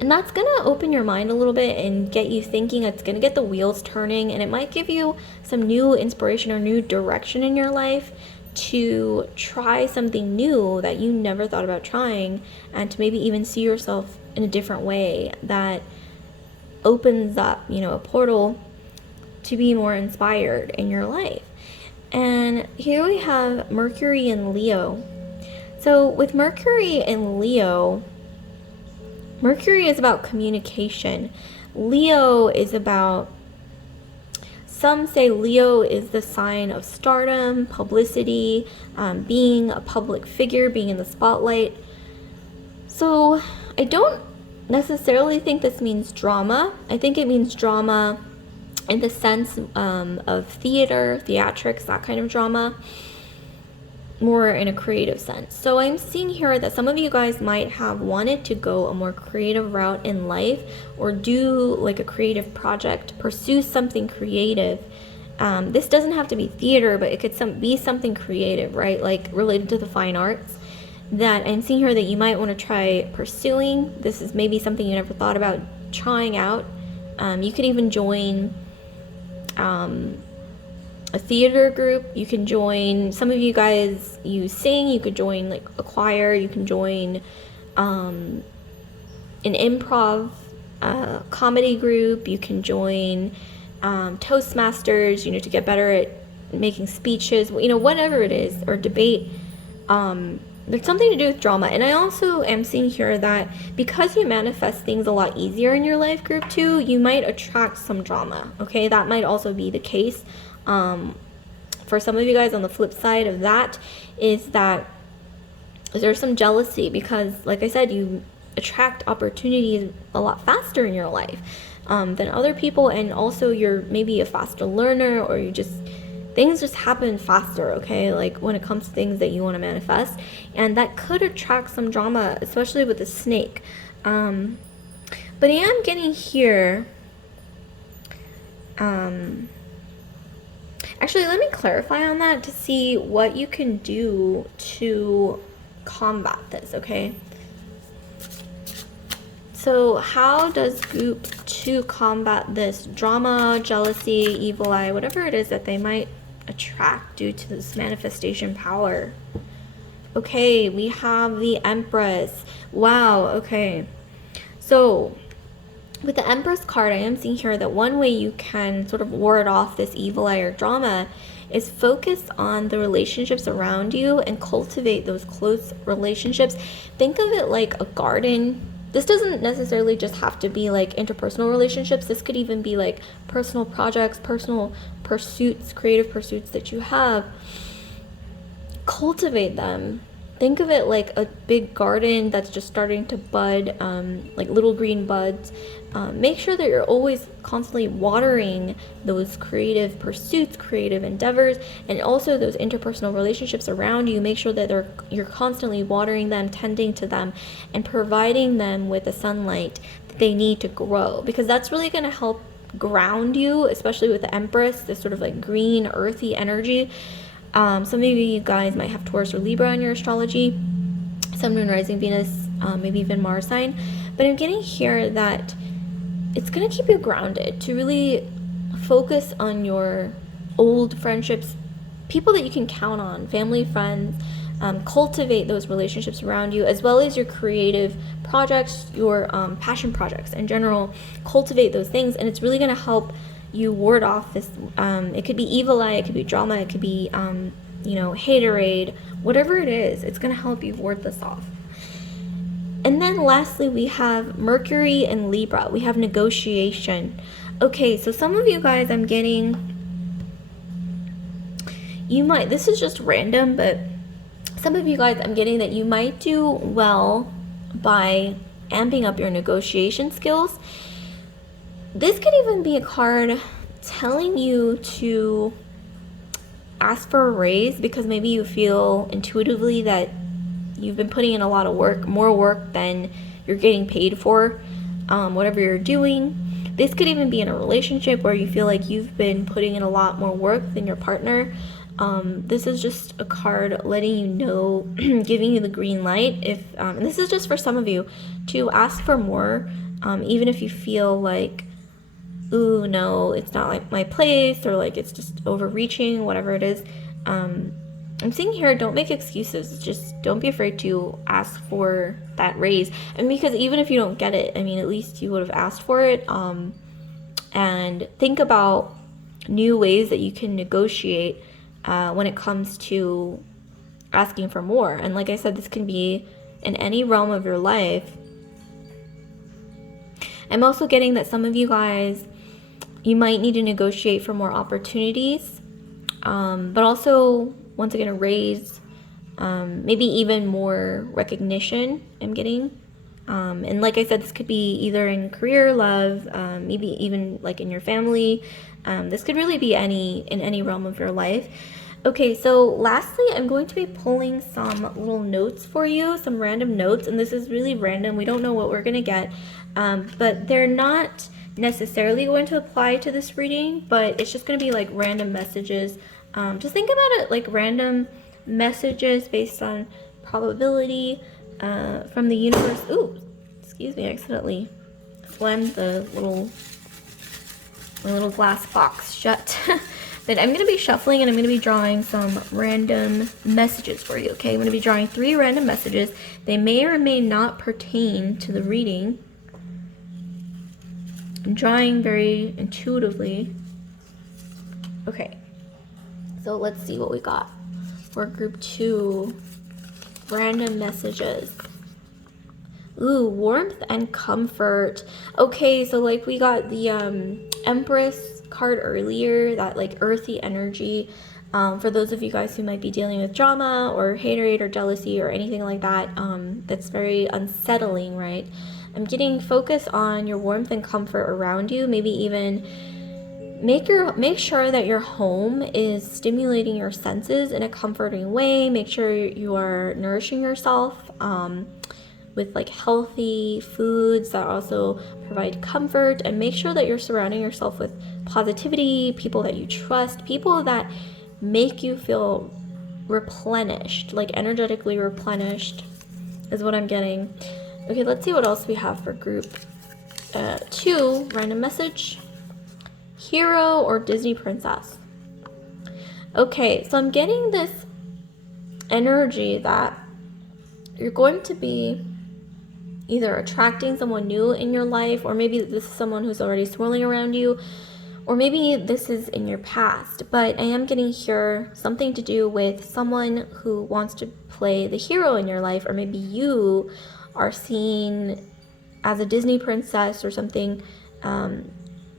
And that's going to open your mind a little bit and get you thinking. It's going to get the wheels turning, and it might give you some new inspiration or new direction in your life to try something new that you never thought about trying, and to maybe even see yourself in a different way that opens up, you know, a portal to be more inspired in your life. And here we have Mercury in Leo. So with Mercury in Leo, Mercury is about communication. Leo is about, some say Leo is the sign of stardom, publicity, being a public figure, being in the spotlight. So I don't necessarily think this means drama. I think it means drama in the sense of theater, theatrics, that kind of drama, more in a creative sense. So I'm seeing here that some of you guys might have wanted to go a more creative route in life, or do like a creative project, pursue something creative. This doesn't have to be theater, but it could be something creative, right? Like related to the fine arts, that I'm seeing here that you might want to try pursuing. This is maybe something you never thought about trying out. You could even join a theater group. You can join, some of you guys, you sing, you could join like a choir, you can join an improv comedy group, you can join Toastmasters, you know, to get better at making speeches, you know, whatever it is, or debate. There's something to do with drama. And I also am seeing here that because you manifest things a lot easier in your life group too, you might attract some drama. Okay, that might also be the case. For some of you guys, on the flip side of that is that there's some jealousy, because like I said, you attract opportunities a lot faster in your life than other people, and also you're maybe a faster learner, or things just happen faster, okay, like when it comes to things that you want to manifest, and that could attract some drama, especially with the snake. But I am getting here, actually, let me clarify on that to see what you can do to combat this, okay? So how does group 2 combat this drama, jealousy, evil eye, whatever it is that they might attract due to this manifestation power? Okay, we have the Empress. Wow, okay. So with the Empress card, I am seeing here that one way you can sort of ward off this evil eye or drama is focus on the relationships around you and cultivate those close relationships. Think of it like a garden. This doesn't necessarily just have to be like interpersonal relationships. This could even be like personal projects, personal pursuits, creative pursuits that you have. Cultivate them. Think of it like a big garden that's just starting to bud, like little green buds. Make sure that you're always constantly watering those creative pursuits, creative endeavors, and also those interpersonal relationships around you. Make sure that you're constantly watering them, tending to them, and providing them with the sunlight that they need to grow, because that's really going to help ground you, especially with the Empress, this sort of like green, earthy energy. Some of you guys might have Taurus or Libra in your astrology, Sun, Moon, Rising, Venus, maybe even Mars sign. But I'm getting here that it's going to keep you grounded to really focus on your old friendships, people that you can count on, family, friends. Cultivate those relationships around you, as well as your creative projects, your passion projects in general. Cultivate those things, and it's really going to help you ward off this, it could be evil eye, it could be drama, it could be, you know, haterade, whatever it is, it's going to help you ward this off. And then lastly, we have Mercury and Libra. We have negotiation. Okay, so some of you guys, I'm getting, this is just random, but some of you guys, I'm getting that you might do well by amping up your negotiation skills. This could even be a card telling you to ask for a raise because maybe you feel intuitively that you've been putting in a lot of work, more work than you're getting paid for, whatever you're doing. This could even be in a relationship where you feel like you've been putting in a lot more work than your partner. This is just a card letting you know, giving you the green light, if and this is just for some of you, to ask for more, even if you feel like, ooh, no, it's not like my place, or like it's just overreaching, whatever it is. I'm seeing here, don't make excuses. Just don't be afraid to ask for that raise. And because even if you don't get it, I mean, at least you would have asked for it. And think about new ways that you can negotiate when it comes to asking for more. And like I said, this can be in any realm of your life. I'm also getting that some of you guys, you might need to negotiate for more opportunities, but also, once again, a raise, maybe even more recognition I'm getting. And like I said, this could be either in career, love, maybe even like in your family. This could really be in any realm of your life. Okay, so lastly, I'm going to be pulling some little notes for you, some random notes, and this is really random. We don't know what we're going to get, but they're not necessarily going to apply to this reading, but it's just going to be like random messages. Just think about it like random messages based on probability from the universe. Ooh, excuse me, I accidentally slammed the little glass box shut. But I'm going to be shuffling and I'm going to be drawing some random messages for you, okay? I'm going to be drawing 3 random messages. They may or may not pertain to the reading. I'm drawing very intuitively. Okay, so let's see what we got for group 2. Random messages. Ooh, warmth and comfort. Okay, so like we got the Empress card earlier, that like earthy energy. For those of you guys who might be dealing with drama or haterade or jealousy or anything like that, that's very unsettling, right? I'm getting focus on your warmth and comfort around you. Maybe even make sure that your home is stimulating your senses in a comforting way. Make sure you are nourishing yourself with like healthy foods that also provide comfort, and make sure that you're surrounding yourself with positivity, people that you trust, people that make you feel replenished, like energetically replenished is what I'm getting. Okay, let's see what else we have for group 2. Random message. Hero or Disney princess. Okay, so I'm getting this energy that you're going to be either attracting someone new in your life, or maybe this is someone who's already swirling around you, or maybe this is in your past. But I am getting here something to do with someone who wants to play the hero in your life, or maybe you are seen as a Disney princess or something.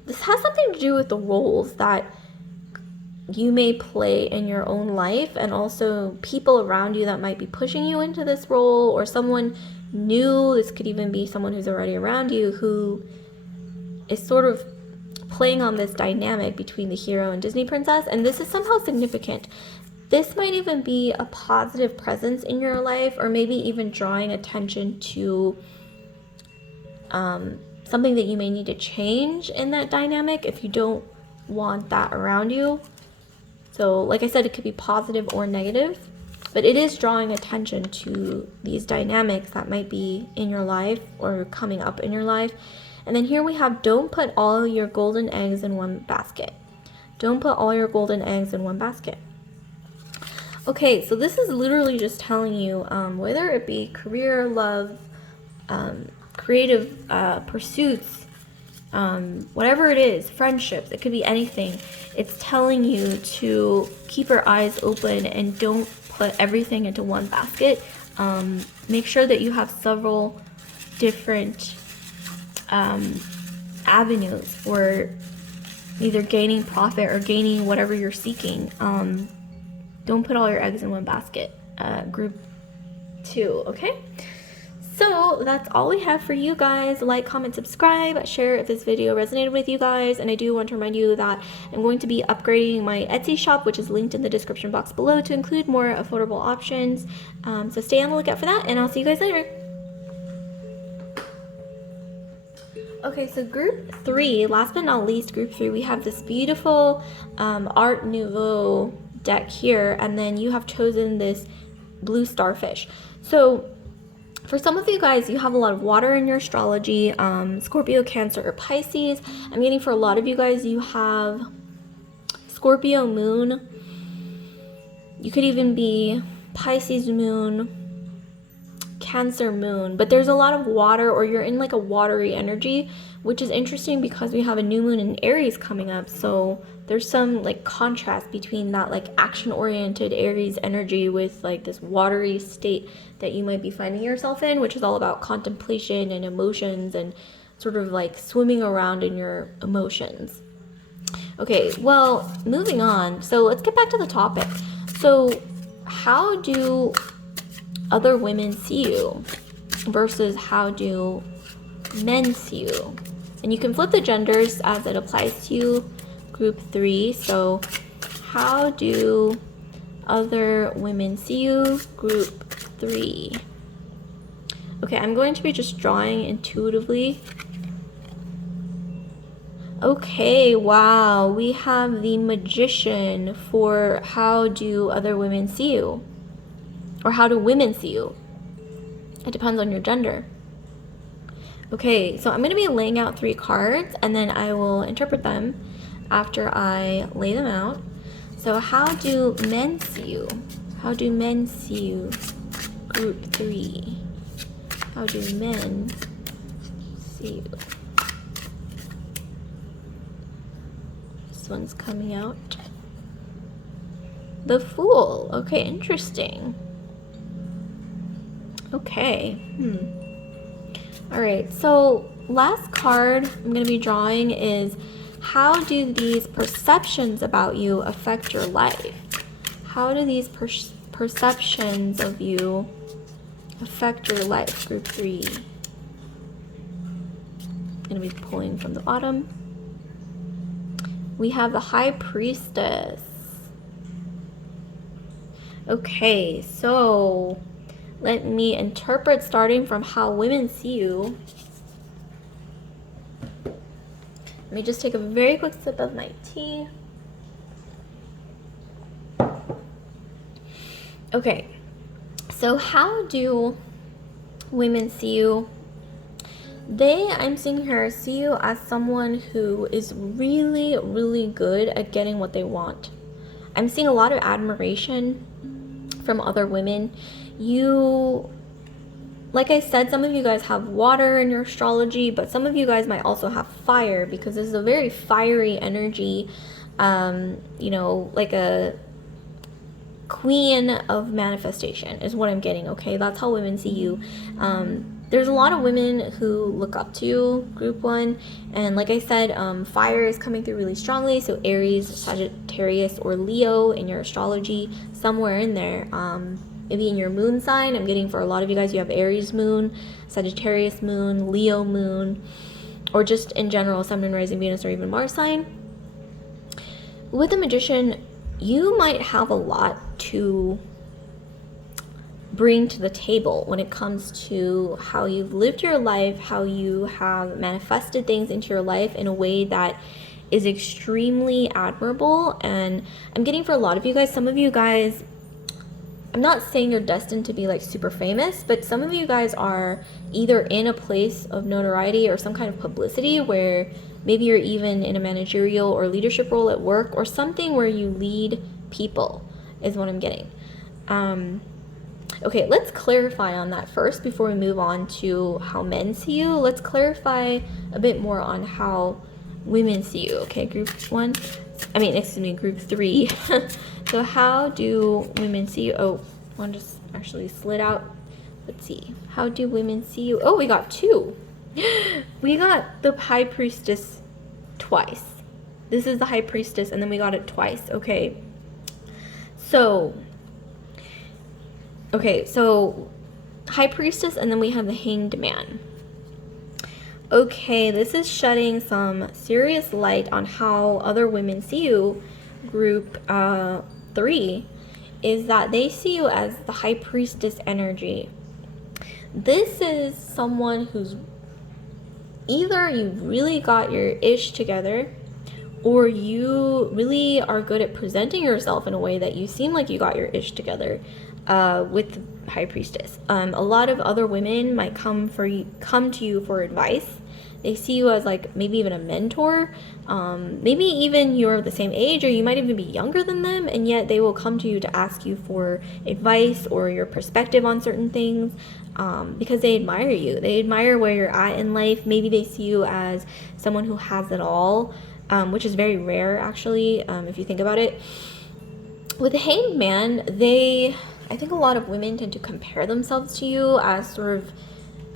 This has something to do with the roles that you may play in your own life, and also people around you that might be pushing you into this role, or someone new. This could even be someone who's already around you who is sort of playing on this dynamic between the hero and Disney princess, and this is somehow significant. This might even be a positive presence in your life, or maybe even drawing attention to something that you may need to change in that dynamic if you don't want that around you. So like I said, it could be positive or negative, but it is drawing attention to these dynamics that might be in your life or coming up in your life. And then here we have, don't put all your golden eggs in one basket. Don't put all your golden eggs in one basket. Okay, so this is literally just telling you, whether it be career, love, creative pursuits, whatever it is, friendships, it could be anything. It's telling you to keep your eyes open and don't put everything into one basket. Make sure that you have several different avenues for either gaining profit or gaining whatever you're seeking. Don't put all your eggs in one basket. Group 2, okay? So that's all we have for you guys. Like, comment, subscribe, share if this video resonated with you guys. And I do want to remind you that I'm going to be upgrading my Etsy shop, which is linked in the description box below, to include more affordable options. So stay on the lookout for that, and I'll see you guys later. Okay, so group 3, last but not least, group 3, we have this beautiful Art Nouveau deck here, and then you have chosen this blue starfish. So for some of you guys, you have a lot of water in your astrology, Scorpio, Cancer, or Pisces. I'm getting for a lot of you guys, you have Scorpio moon. You could even be Pisces moon, Cancer moon, but there's a lot of water, or you're in like a watery energy, which is interesting because we have a new moon in Aries coming up. So there's some like contrast between that like action-oriented Aries energy with like this watery state that you might be finding yourself in, which is all about contemplation and emotions and sort of like swimming around in your emotions. Okay, well, moving on. So let's get back to the topic. So how do other women see you versus how do men see you? And you can flip the genders as it applies to you, group 3. So how do other women see you, group 3? Okay, I'm going to be just drawing intuitively. Okay, wow, we have the Magician for how do other women see you? Or how do women see you? It depends on your gender. Okay, so I'm going to be laying out 3 cards, and then I will interpret them after I lay them out. So how do men see you? How do men see you? Group 3. How do men see you? This one's coming out. The Fool. Okay, interesting. Okay. All right. So last card I'm going to be drawing is how do these perceptions about you affect your life? How do these perceptions of you affect your life? Group 3. I'm going to be pulling from the bottom. We have the High Priestess. Okay, so let me interpret starting from how women see you. Let me just take a very quick sip of my tea. Okay, so how do women see you? I'm seeing here, see you as someone who is really, really good at getting what they want. I'm seeing a lot of admiration from other women. Like I said, some of you guys have water in your astrology, but some of you guys might also have fire, because this is a very fiery energy, you know, like a queen of manifestation is what I'm getting. Okay, that's how women see you. There's a lot of women who look up to you, group 1, and like I said, fire is coming through really strongly. So Aries, Sagittarius, or Leo in your astrology, somewhere in there. Maybe in your moon sign. I'm getting for a lot of you guys, you have Aries moon, Sagittarius moon, Leo moon, or just in general, Sun, Moon, Rising, Venus, or even Mars sign. With the Magician, you might have a lot to bring to the table when it comes to how you've lived your life, how you have manifested things into your life in a way that is extremely admirable. And I'm getting for a lot of you guys, some of you guys, I'm not saying you're destined to be like super famous, but some of you guys are either in a place of notoriety or some kind of publicity where maybe you're even in a managerial or leadership role at work, or something where you lead people is what I'm getting. Okay, let's clarify on that first before we move on to how men see you. Let's clarify a bit more on how women see you. Okay, group 3. So how do women see you? Oh, one just actually slid out. Let's see. How do women see you? Oh, we got 2. We got the High Priestess twice. This is the High Priestess, and then we got it twice. Okay. So High Priestess, and then we have the Hanged Man. Okay, this is shedding some serious light on how other women see you. Group 3 is that they see you as the High Priestess energy. This is someone who's either you really got your ish together, or you really are good at presenting yourself in a way that you seem like you got your ish together with High Priestess. A lot of other women might come to you for advice. They see you as like maybe even a mentor. Maybe even you're the same age, or you might even be younger than them, and yet they will come to you to ask you for advice or your perspective on certain things, because they admire you. They admire where you're at in life. Maybe they see you as someone who has it all, which is very rare actually, if you think about it. With the Hanged Man, I think a lot of women tend to compare themselves to you as sort of,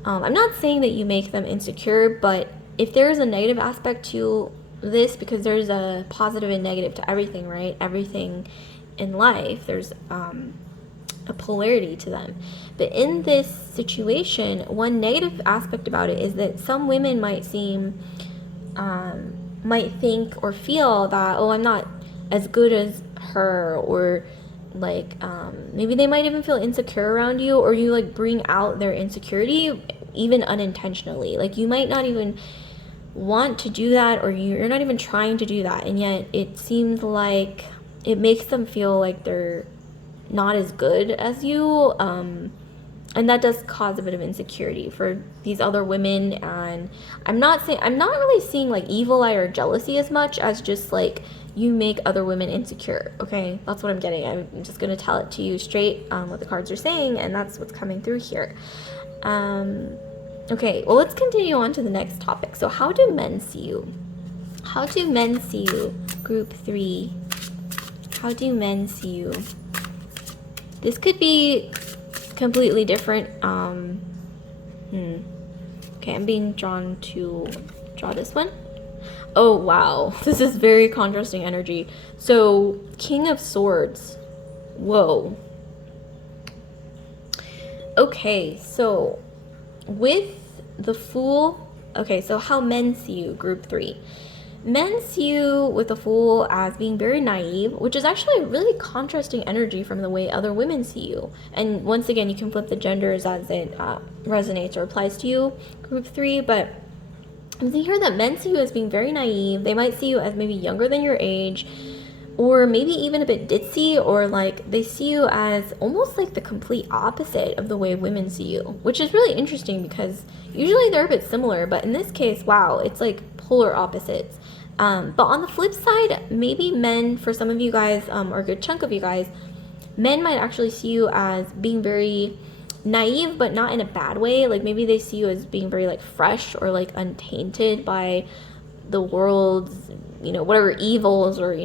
I'm not saying that you make them insecure, but if there's a negative aspect to this, because there's a positive and negative to everything, right? Everything in life, there's a polarity to them. But in this situation, one negative aspect about it is that some women might think or feel that, oh, I'm not as good as her, or like maybe they might even feel insecure around you, or you like bring out their insecurity even unintentionally. Like you might not even want to do that, or you're not even trying to do that, and yet it seems like it makes them feel like they're not as good as you, and that does cause a bit of insecurity for these other women. And I'm not really seeing like evil eye or jealousy as much as just like you make other women insecure. Okay, that's what I'm getting. I'm just gonna tell it to you straight, what the cards are saying, and that's what's coming through here. Okay, well, let's continue on to the next topic. So how do men see you? How do men see you? Group 3. How do men see you? This could be completely different. Okay, I'm being drawn to draw this one. Oh, wow. This is very contrasting energy. So, King of Swords. Whoa. Okay, so with the Fool, okay, so how men see you, group 3. Men see you with the Fool as being very naive, which is actually a really contrasting energy from the way other women see you. And once again, you can flip the genders as it resonates or applies to you, group 3, but I'm seeing here that men see you as being very naive. They might see you as maybe younger than your age, or maybe even a bit ditzy, or like they see you as almost like the complete opposite of the way women see you, which is really interesting because usually they're a bit similar, but in this case, wow, it's like polar opposites. But on the flip side, maybe men, for some of you guys, or a good chunk of you guys, men might actually see you as being very naive, but not in a bad way. Like maybe they see you as being very like fresh or like untainted by the world's, whatever evils or,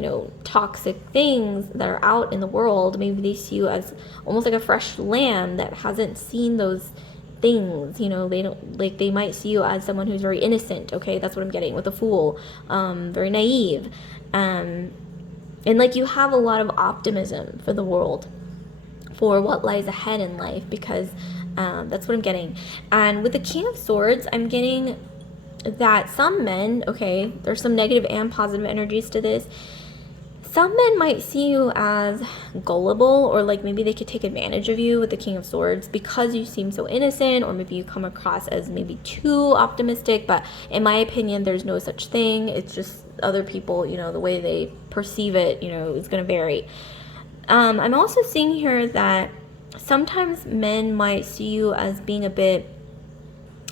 toxic things that are out in the world. Maybe they see you as almost like a fresh lamb that hasn't seen those things. They don't, like, they might see you as someone who's very innocent. Okay, that's what I'm getting with the Fool. Very naive. And like you have a lot of optimism for the world, for what lies ahead in life, because that's what I'm getting. And with the King of Swords, I'm getting that some men, okay, there's some negative and positive energies to this. Some men might see you as gullible, or like maybe they could take advantage of you with the King of Swords because you seem so innocent, or maybe you come across as maybe too optimistic. But in my opinion, there's no such thing. It's just other people, the way they perceive it, is going to vary. I'm also seeing here that sometimes men might see you as being a bit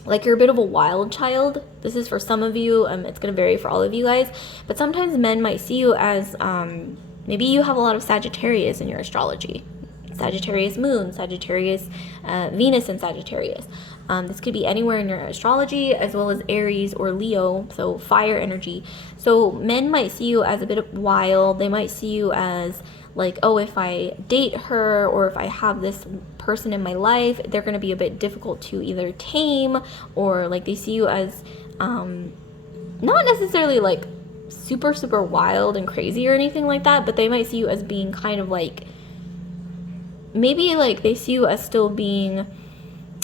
like you're a bit of a wild child. This is for some of you. It's going to vary for all of you guys. But sometimes men might see you as maybe you have a lot of Sagittarius in your astrology. Sagittarius moon, Sagittarius Venus in Sagittarius. This could be anywhere in your astrology, as well as Aries or Leo, so fire energy. So men might see you as a bit wild. They might see you as like, oh, if I date her or if I have this person in my life, they're going to be a bit difficult to either tame, or like they see you as not necessarily like super, super wild and crazy or anything like that, but they might see you as being kind of like, maybe like they see you as still being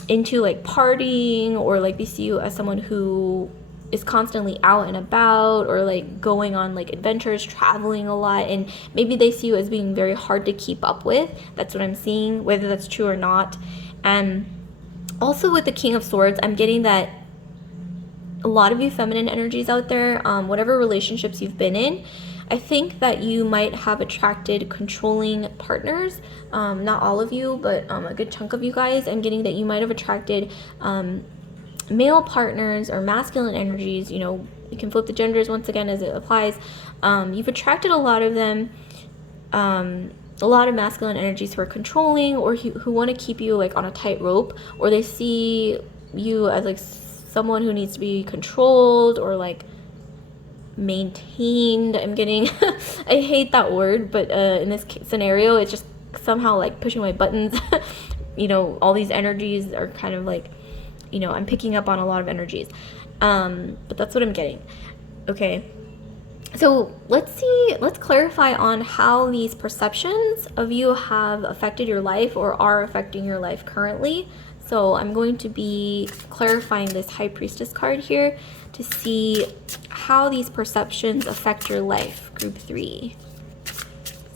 into like partying, or like they see you as someone who is constantly out and about, or like going on like adventures, traveling a lot, and maybe they see you as being very hard to keep up with. That's what I'm seeing, whether that's true or not. And also with the King of Swords, I'm getting that a lot of you feminine energies out there, whatever relationships you've been in, I think that you might have attracted controlling partners. Not all of you, but a good chunk of you guys. I'm getting that you might have attracted male partners or masculine energies. You know, you can flip the genders once again as it applies. You've attracted a lot of them, a lot of masculine energies who are controlling, or who want to keep you like on a tight rope, or they see you as like someone who needs to be controlled or like maintained. I'm getting I hate that word, but in this scenario it's just somehow like pushing my buttons. You know, all these energies are kind of like, you know, I'm picking up on a lot of energies, but that's what I'm getting. Okay, so let's clarify on how these perceptions of you have affected your life or are affecting your life currently. So I'm going to be clarifying this High Priestess card here to see how these perceptions affect your life, group 3.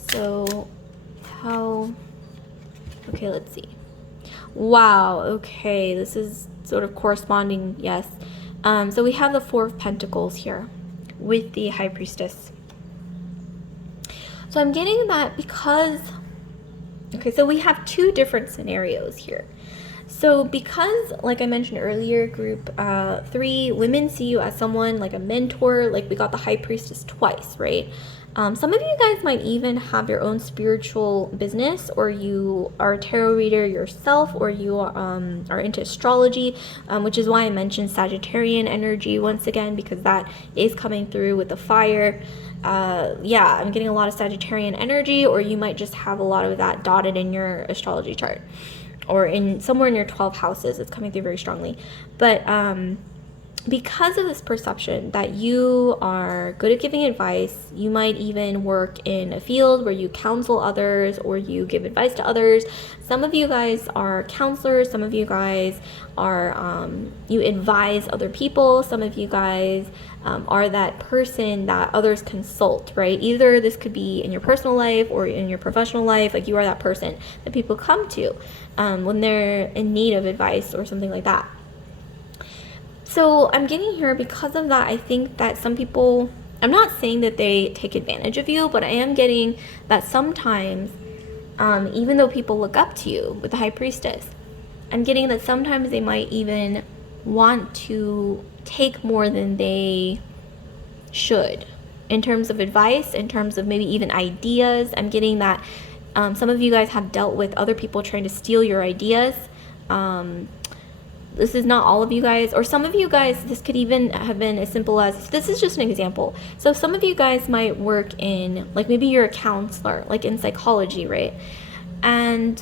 So okay, let's see. Wow, okay, this is sort of corresponding, yes. So we have the 4 of Pentacles here with the High Priestess. So I'm getting that because, okay, so we have 2 different scenarios here. So because, like I mentioned earlier, group 3, women see you as someone like a mentor. Like we got the High Priestess twice, right? Some of you guys might even have your own spiritual business, or you are a tarot reader yourself, or you are into astrology, which is why I mentioned Sagittarian energy once again, because that is coming through with the fire. Yeah, I'm getting a lot of Sagittarian energy, or you might just have a lot of that dotted in your astrology chart, or in somewhere in your 12 houses. It's coming through very strongly. But because of this perception that you are good at giving advice, you might even work in a field where you counsel others or you give advice to others. Some of you guys are counselors. Some of you guys are, you advise other people. Some of you guys are that person that others consult, right? Either this could be in your personal life or in your professional life. Like you are that person that people come to when they're in need of advice or something like that. So I'm getting here because of that. I think that some people, I'm not saying that they take advantage of you, but I am getting that sometimes, even though people look up to you with the High Priestess, I'm getting that sometimes they might even want to take more than they should in terms of advice, in terms of maybe even ideas. I'm getting that some of you guys have dealt with other people trying to steal your ideas. This is not all of you guys, or some of you guys, this could even have been as simple as, this is just an example. So some of you guys might work in, like maybe you're a counselor, like in psychology, right? And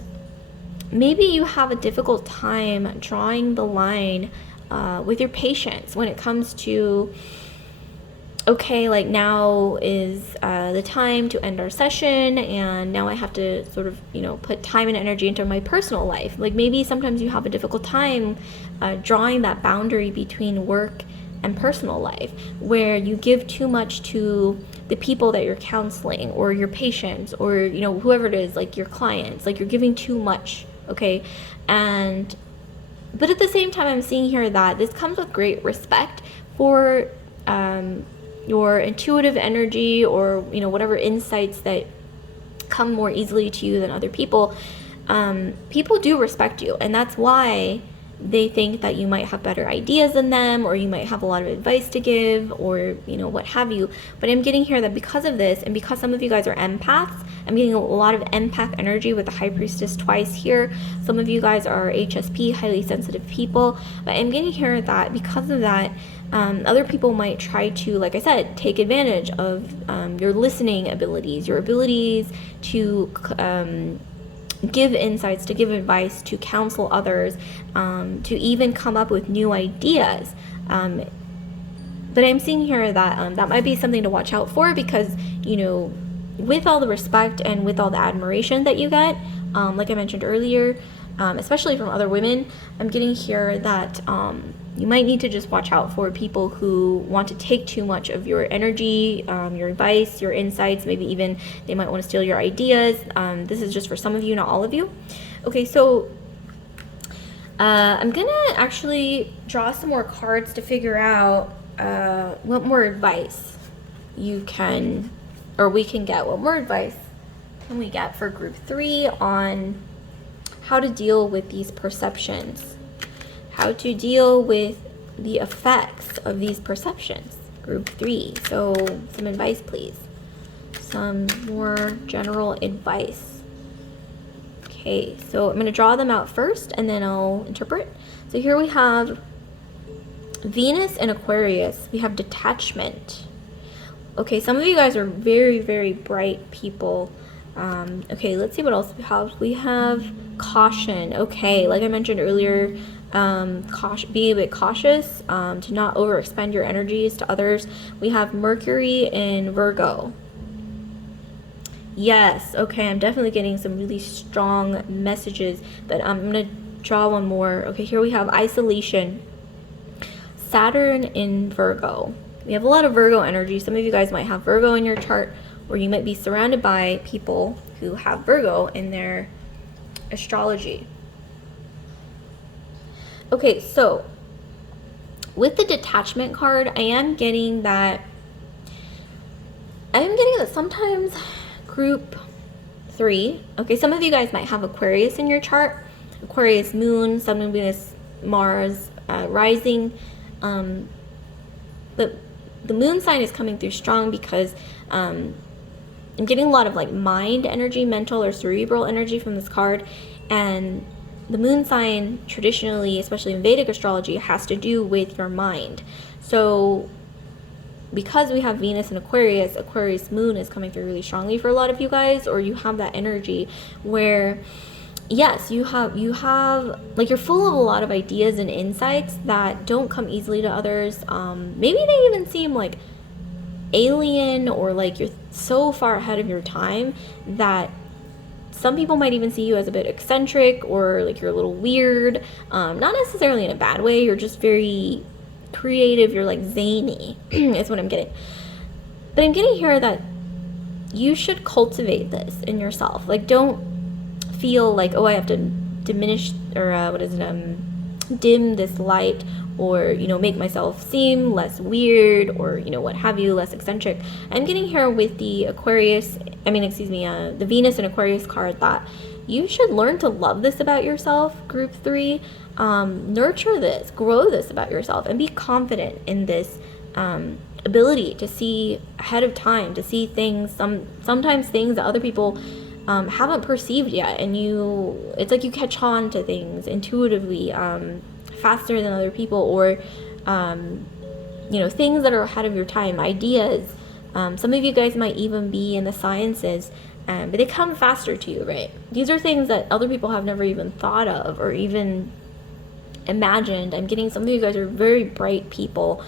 maybe you have a difficult time drawing the line with your patients when it comes to, okay, like now is the time to end our session, and now I have to sort of, you know, put time and energy into my personal life. Like maybe sometimes you have a difficult time drawing that boundary between work and personal life, where you give too much to the people that you're counseling, or your patients, or, you know, whoever it is, like your clients, like you're giving too much, okay? But at the same time, I'm seeing here that this comes with great respect for your intuitive energy, or, you know, whatever insights that come more easily to you than other people. People do respect you, and that's why they think that you might have better ideas than them, or you might have a lot of advice to give, or, you know, what have you. But I'm getting here that because of this, and because some of you guys are empaths, I'm getting a lot of empath energy with the High Priestess twice here. Some of you guys are HSP, highly sensitive people. But I'm getting here that because of that, other people might try to, like I said, take advantage of your listening abilities, your abilities to give insights, to give advice, to counsel others, to even come up with new ideas. But I'm seeing here that that might be something to watch out for, because, you know, with all the respect and with all the admiration that you get, like I mentioned earlier, especially from other women. I'm getting here that you might need to just watch out for people who want to take too much of your energy, your advice, your insights. Maybe even they might want to steal your ideas. This is just for some of you, not all of you. Okay, so I'm gonna actually draw some more cards to figure out what more advice you can, or we can get. What more advice can we get for group 3 on how to deal with these perceptions? How to deal with the effects of these perceptions? Group 3. So some advice, please. Some more general advice. Okay, so I'm going to draw them out first and then I'll interpret. So here we have Venus and Aquarius. We have detachment. Okay, some of you guys are very, very bright people. Okay, let's see what else we have. We have caution. Okay, like I mentioned earlier, be a bit cautious to not overexpend your energies to others. We have Mercury in Virgo. Yes, okay, I'm definitely getting some really strong messages, but I'm going to draw one more. Okay, here we have isolation. Saturn in Virgo. We have a lot of Virgo energy. Some of you guys might have Virgo in your chart, or you might be surrounded by people who have Virgo in their astrology. Okay, so with the detachment card, I am getting that sometimes group 3, okay, some of you guys might have Aquarius in your chart, Aquarius moon, Sun, Venus, Mars, rising, but the moon sign is coming through strong because I'm getting a lot of like mind energy, mental or cerebral energy from this card, and the moon sign traditionally, especially in Vedic astrology, has to do with your mind. So because we have Venus and Aquarius, Aquarius moon is coming through really strongly for a lot of you guys, or you have that energy where yes, you have like, you're full of a lot of ideas and insights that don't come easily to others. Maybe they even seem like alien, or like you're so far ahead of your time that some people might even see you as a bit eccentric, or like you're a little weird, not necessarily in a bad way. You're just very creative. You're like zany is what I'm getting. But I'm getting here that you should cultivate this in yourself. Like, don't feel like, oh, I have to diminish, or dim this light, or make myself seem less weird, or what have you, less eccentric. I'm getting here with the the Venus and Aquarius card that you should learn to love this about yourself, group 3. Nurture this, grow this about yourself, and be confident in this ability to see ahead of time, to see things, sometimes things that other people haven't perceived yet, and it's like you catch on to things intuitively faster than other people, or things that are ahead of your time, ideas. Some of you guys might even be in the sciences, but they come faster to you, right? These are things that other people have never even thought of or even imagined. I'm getting some of you guys are very bright people.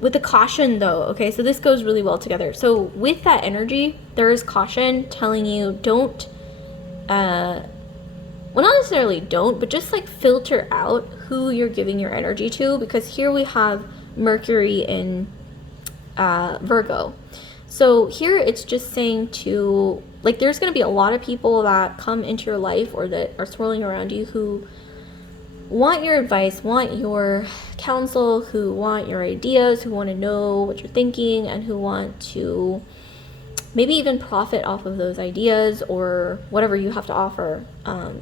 With the caution though, okay, so this goes really well together. So with that energy, there is caution telling you don't, well, not necessarily don't, but just like filter out who you're giving your energy to, because here we have Mercury in Virgo. So here it's just saying to, like, there's going to be a lot of people that come into your life or that are swirling around you who want your advice, want your counsel, who want your ideas, who want to know what you're thinking, and who want to maybe even profit off of those ideas or whatever you have to offer.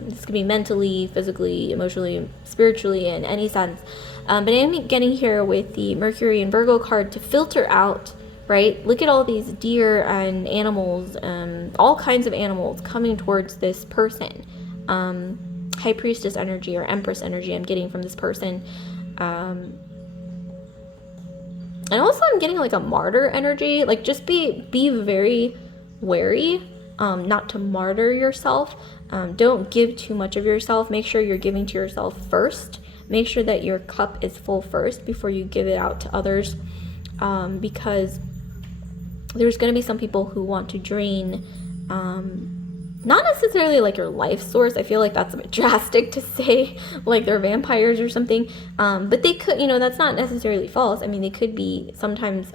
This could be mentally, physically, emotionally, spiritually, in any sense. But I'm getting here with the Mercury and Virgo card to filter out, right? Look at all these deer and animals, all kinds of animals coming towards this person. High Priestess energy or Empress energy I'm getting from this person. And also I'm getting like a martyr energy. Like, just be very wary not to martyr yourself. Don't give too much of yourself. Make sure you're giving to yourself first. Make sure that your cup is full first before you give it out to others, because there's going to be some people who want to drain not necessarily like your life source. I feel like that's a bit drastic to say like they're vampires or something. But they could, that's not necessarily false. I mean, they could be sometimes,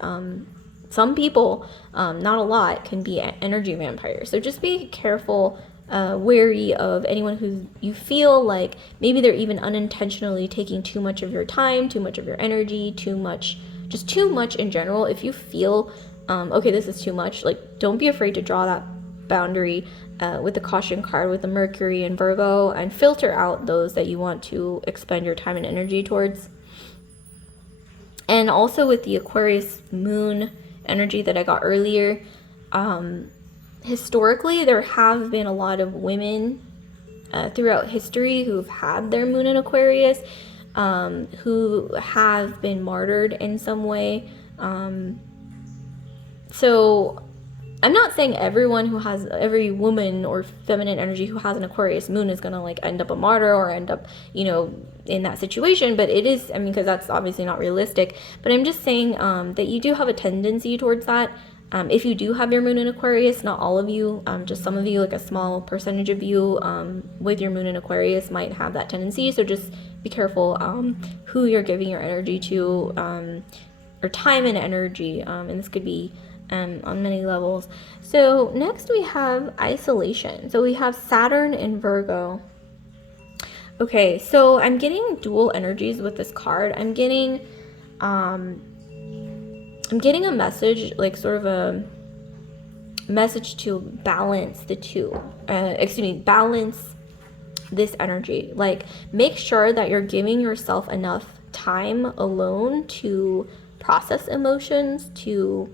some people, not a lot, can be energy vampires. So just be careful, wary of anyone who you feel like maybe they're even unintentionally taking too much of your time, too much of your energy, just too much in general. If you feel, okay, this is too much, like don't be afraid to draw that boundary with the caution card with the Mercury and Virgo, and filter out those that you want to expend your time and energy towards. And also with the Aquarius moon energy that I got earlier, historically there have been a lot of women throughout history who've had their moon in Aquarius, who have been martyred in some way. So I'm not saying every woman or feminine energy who has an Aquarius moon is gonna like end up a martyr or end up, in that situation, but it is, I mean, because that's obviously not realistic. But I'm just saying that you do have a tendency towards that. If you do have your moon in Aquarius, not all of you, just some of you, like a small percentage of you with your moon in Aquarius might have that tendency. So just be careful who you're giving your energy to, or time and energy, and this could be on many levels. So next we have isolation. So we have Saturn in Virgo. Okay, so I'm getting dual energies with this card. I'm getting a message, like sort of a message to balance the two. Balance this energy. Like make sure that you're giving yourself enough time alone to process emotions, to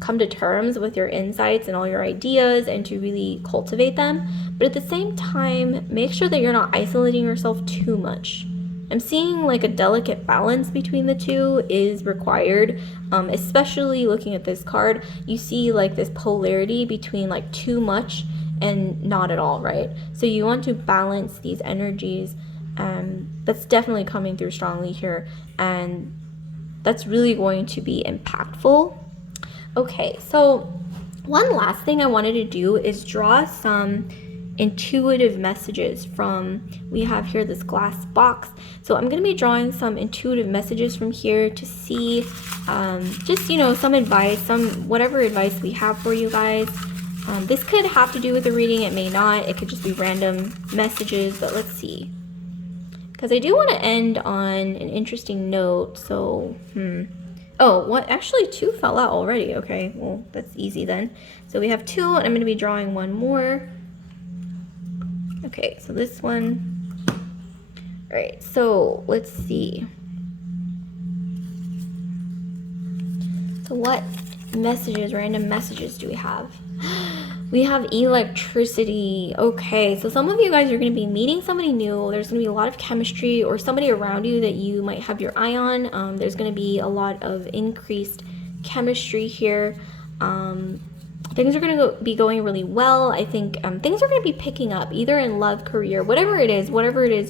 come to terms with your insights and all your ideas, and to really cultivate them. But at the same time, make sure that you're not isolating yourself too much. I'm seeing like a delicate balance between the two is required, especially looking at this card. You see like this polarity between like too much and not at all, right? So you want to balance these energies. That's definitely coming through strongly here, and that's really going to be impactful. Okay, so one last thing I wanted to do is draw some intuitive messages from, we have here this glass box. So I'm going to be drawing some intuitive messages from here to see just, some advice, whatever advice we have for you guys. This could have to do with the reading, it may not, it could just be random messages, but let's see. Because I do want to end on an interesting note, so, Oh, what? Actually, 2 fell out already. Okay, well, that's easy then. So we have 2, and I'm going to be drawing one more. Okay, so this one. All right, so let's see. So what messages, random messages do we have? We have electricity. Okay, so some of you guys are going to be meeting somebody new. There's going to be a lot of chemistry, or somebody around you that you might have your eye on. There's going to be a lot of increased chemistry here. Things are going to be going really well. I think things are going to be picking up, either in love, career, whatever it is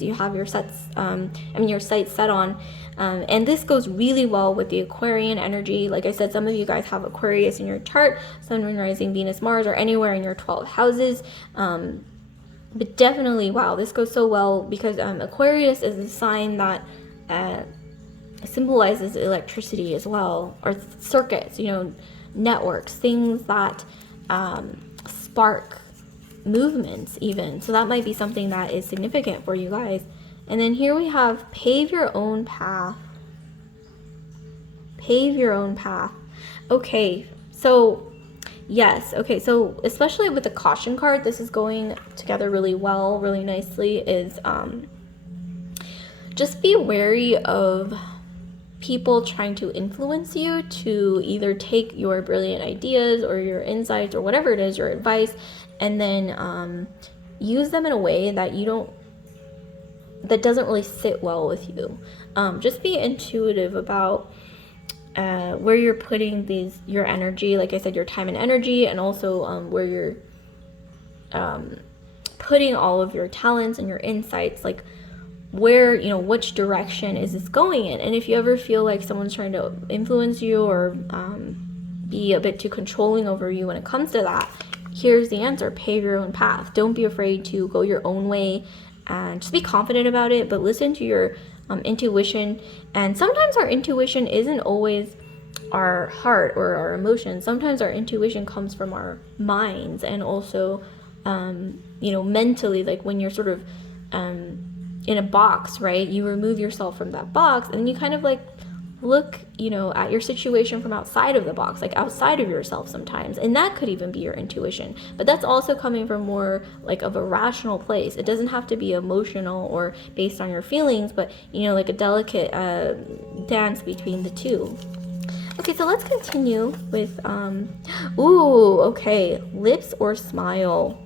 you have your your sights set on. And this goes really well with the Aquarian energy. Like I said, some of you guys have Aquarius in your chart, Sun, Moon, Rising, Venus, Mars, or anywhere in your 12 houses. But definitely, wow, this goes so well because Aquarius is a sign that symbolizes electricity as well, or circuits, networks, things that spark movements even. So that might be something that is significant for you guys. And then here we have pave your own path. Pave your own path. Okay, so yes, okay, so especially with the caution card, this is going together really well, really nicely, is just be wary of people trying to influence you to either take your brilliant ideas or your insights or whatever it is, your advice, and then use them in a way that that doesn't really sit well with you. Just be intuitive about where you're putting your energy, like I said, your time and energy, and also where you're putting all of your talents and your insights, like where, which direction is this going in. And if you ever feel like someone's trying to influence you or be a bit too controlling over you when it comes to that, here's the answer: pave your own path. Don't be afraid to go your own way, and just be confident about it, but listen to your intuition. And sometimes our intuition isn't always our heart or our emotions. Sometimes our intuition comes from our minds, and also mentally, like when you're sort of in a box, right? You remove yourself from that box, and then you kind of like look at your situation from outside of the box, like outside of yourself sometimes, and that could even be your intuition. But that's also coming from more like of a rational place. It doesn't have to be emotional or based on your feelings, but like a delicate dance between the two. Okay, so let's continue with okay, lips or smile.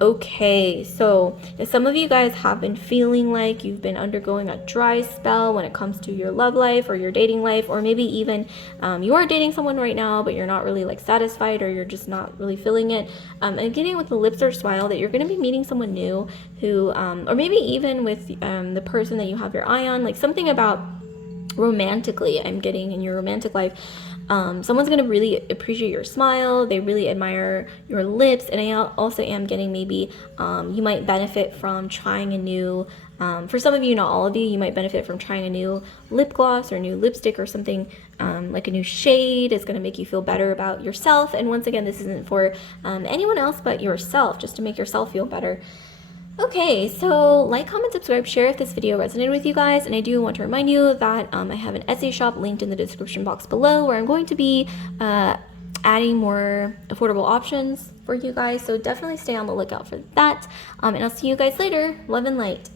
Okay, so some of you guys have been feeling like you've been undergoing a dry spell when it comes to your love life or your dating life, or maybe even you are dating someone right now, but you're not really like satisfied, or you're just not really feeling it. I'm getting with the lips or smile that you're going to be meeting someone new who, or maybe even with the person that you have your eye on, like something about romantically, I'm getting in your romantic life. Someone's going to really appreciate your smile. They really admire your lips. And I also am getting maybe you might benefit from trying a new, for some of you, not all of you, you might benefit from trying a new lip gloss or new lipstick or something, like a new shade. Is going to make you feel better about yourself. And once again, this isn't for anyone else but yourself, just to make yourself feel better. Okay, so like, comment, subscribe, share if this video resonated with you guys. And I do want to remind you that I have an Etsy shop linked in the description box below, where I'm going to be adding more affordable options for you guys. So definitely stay on the lookout for that. And I'll see you guys later. Love and light.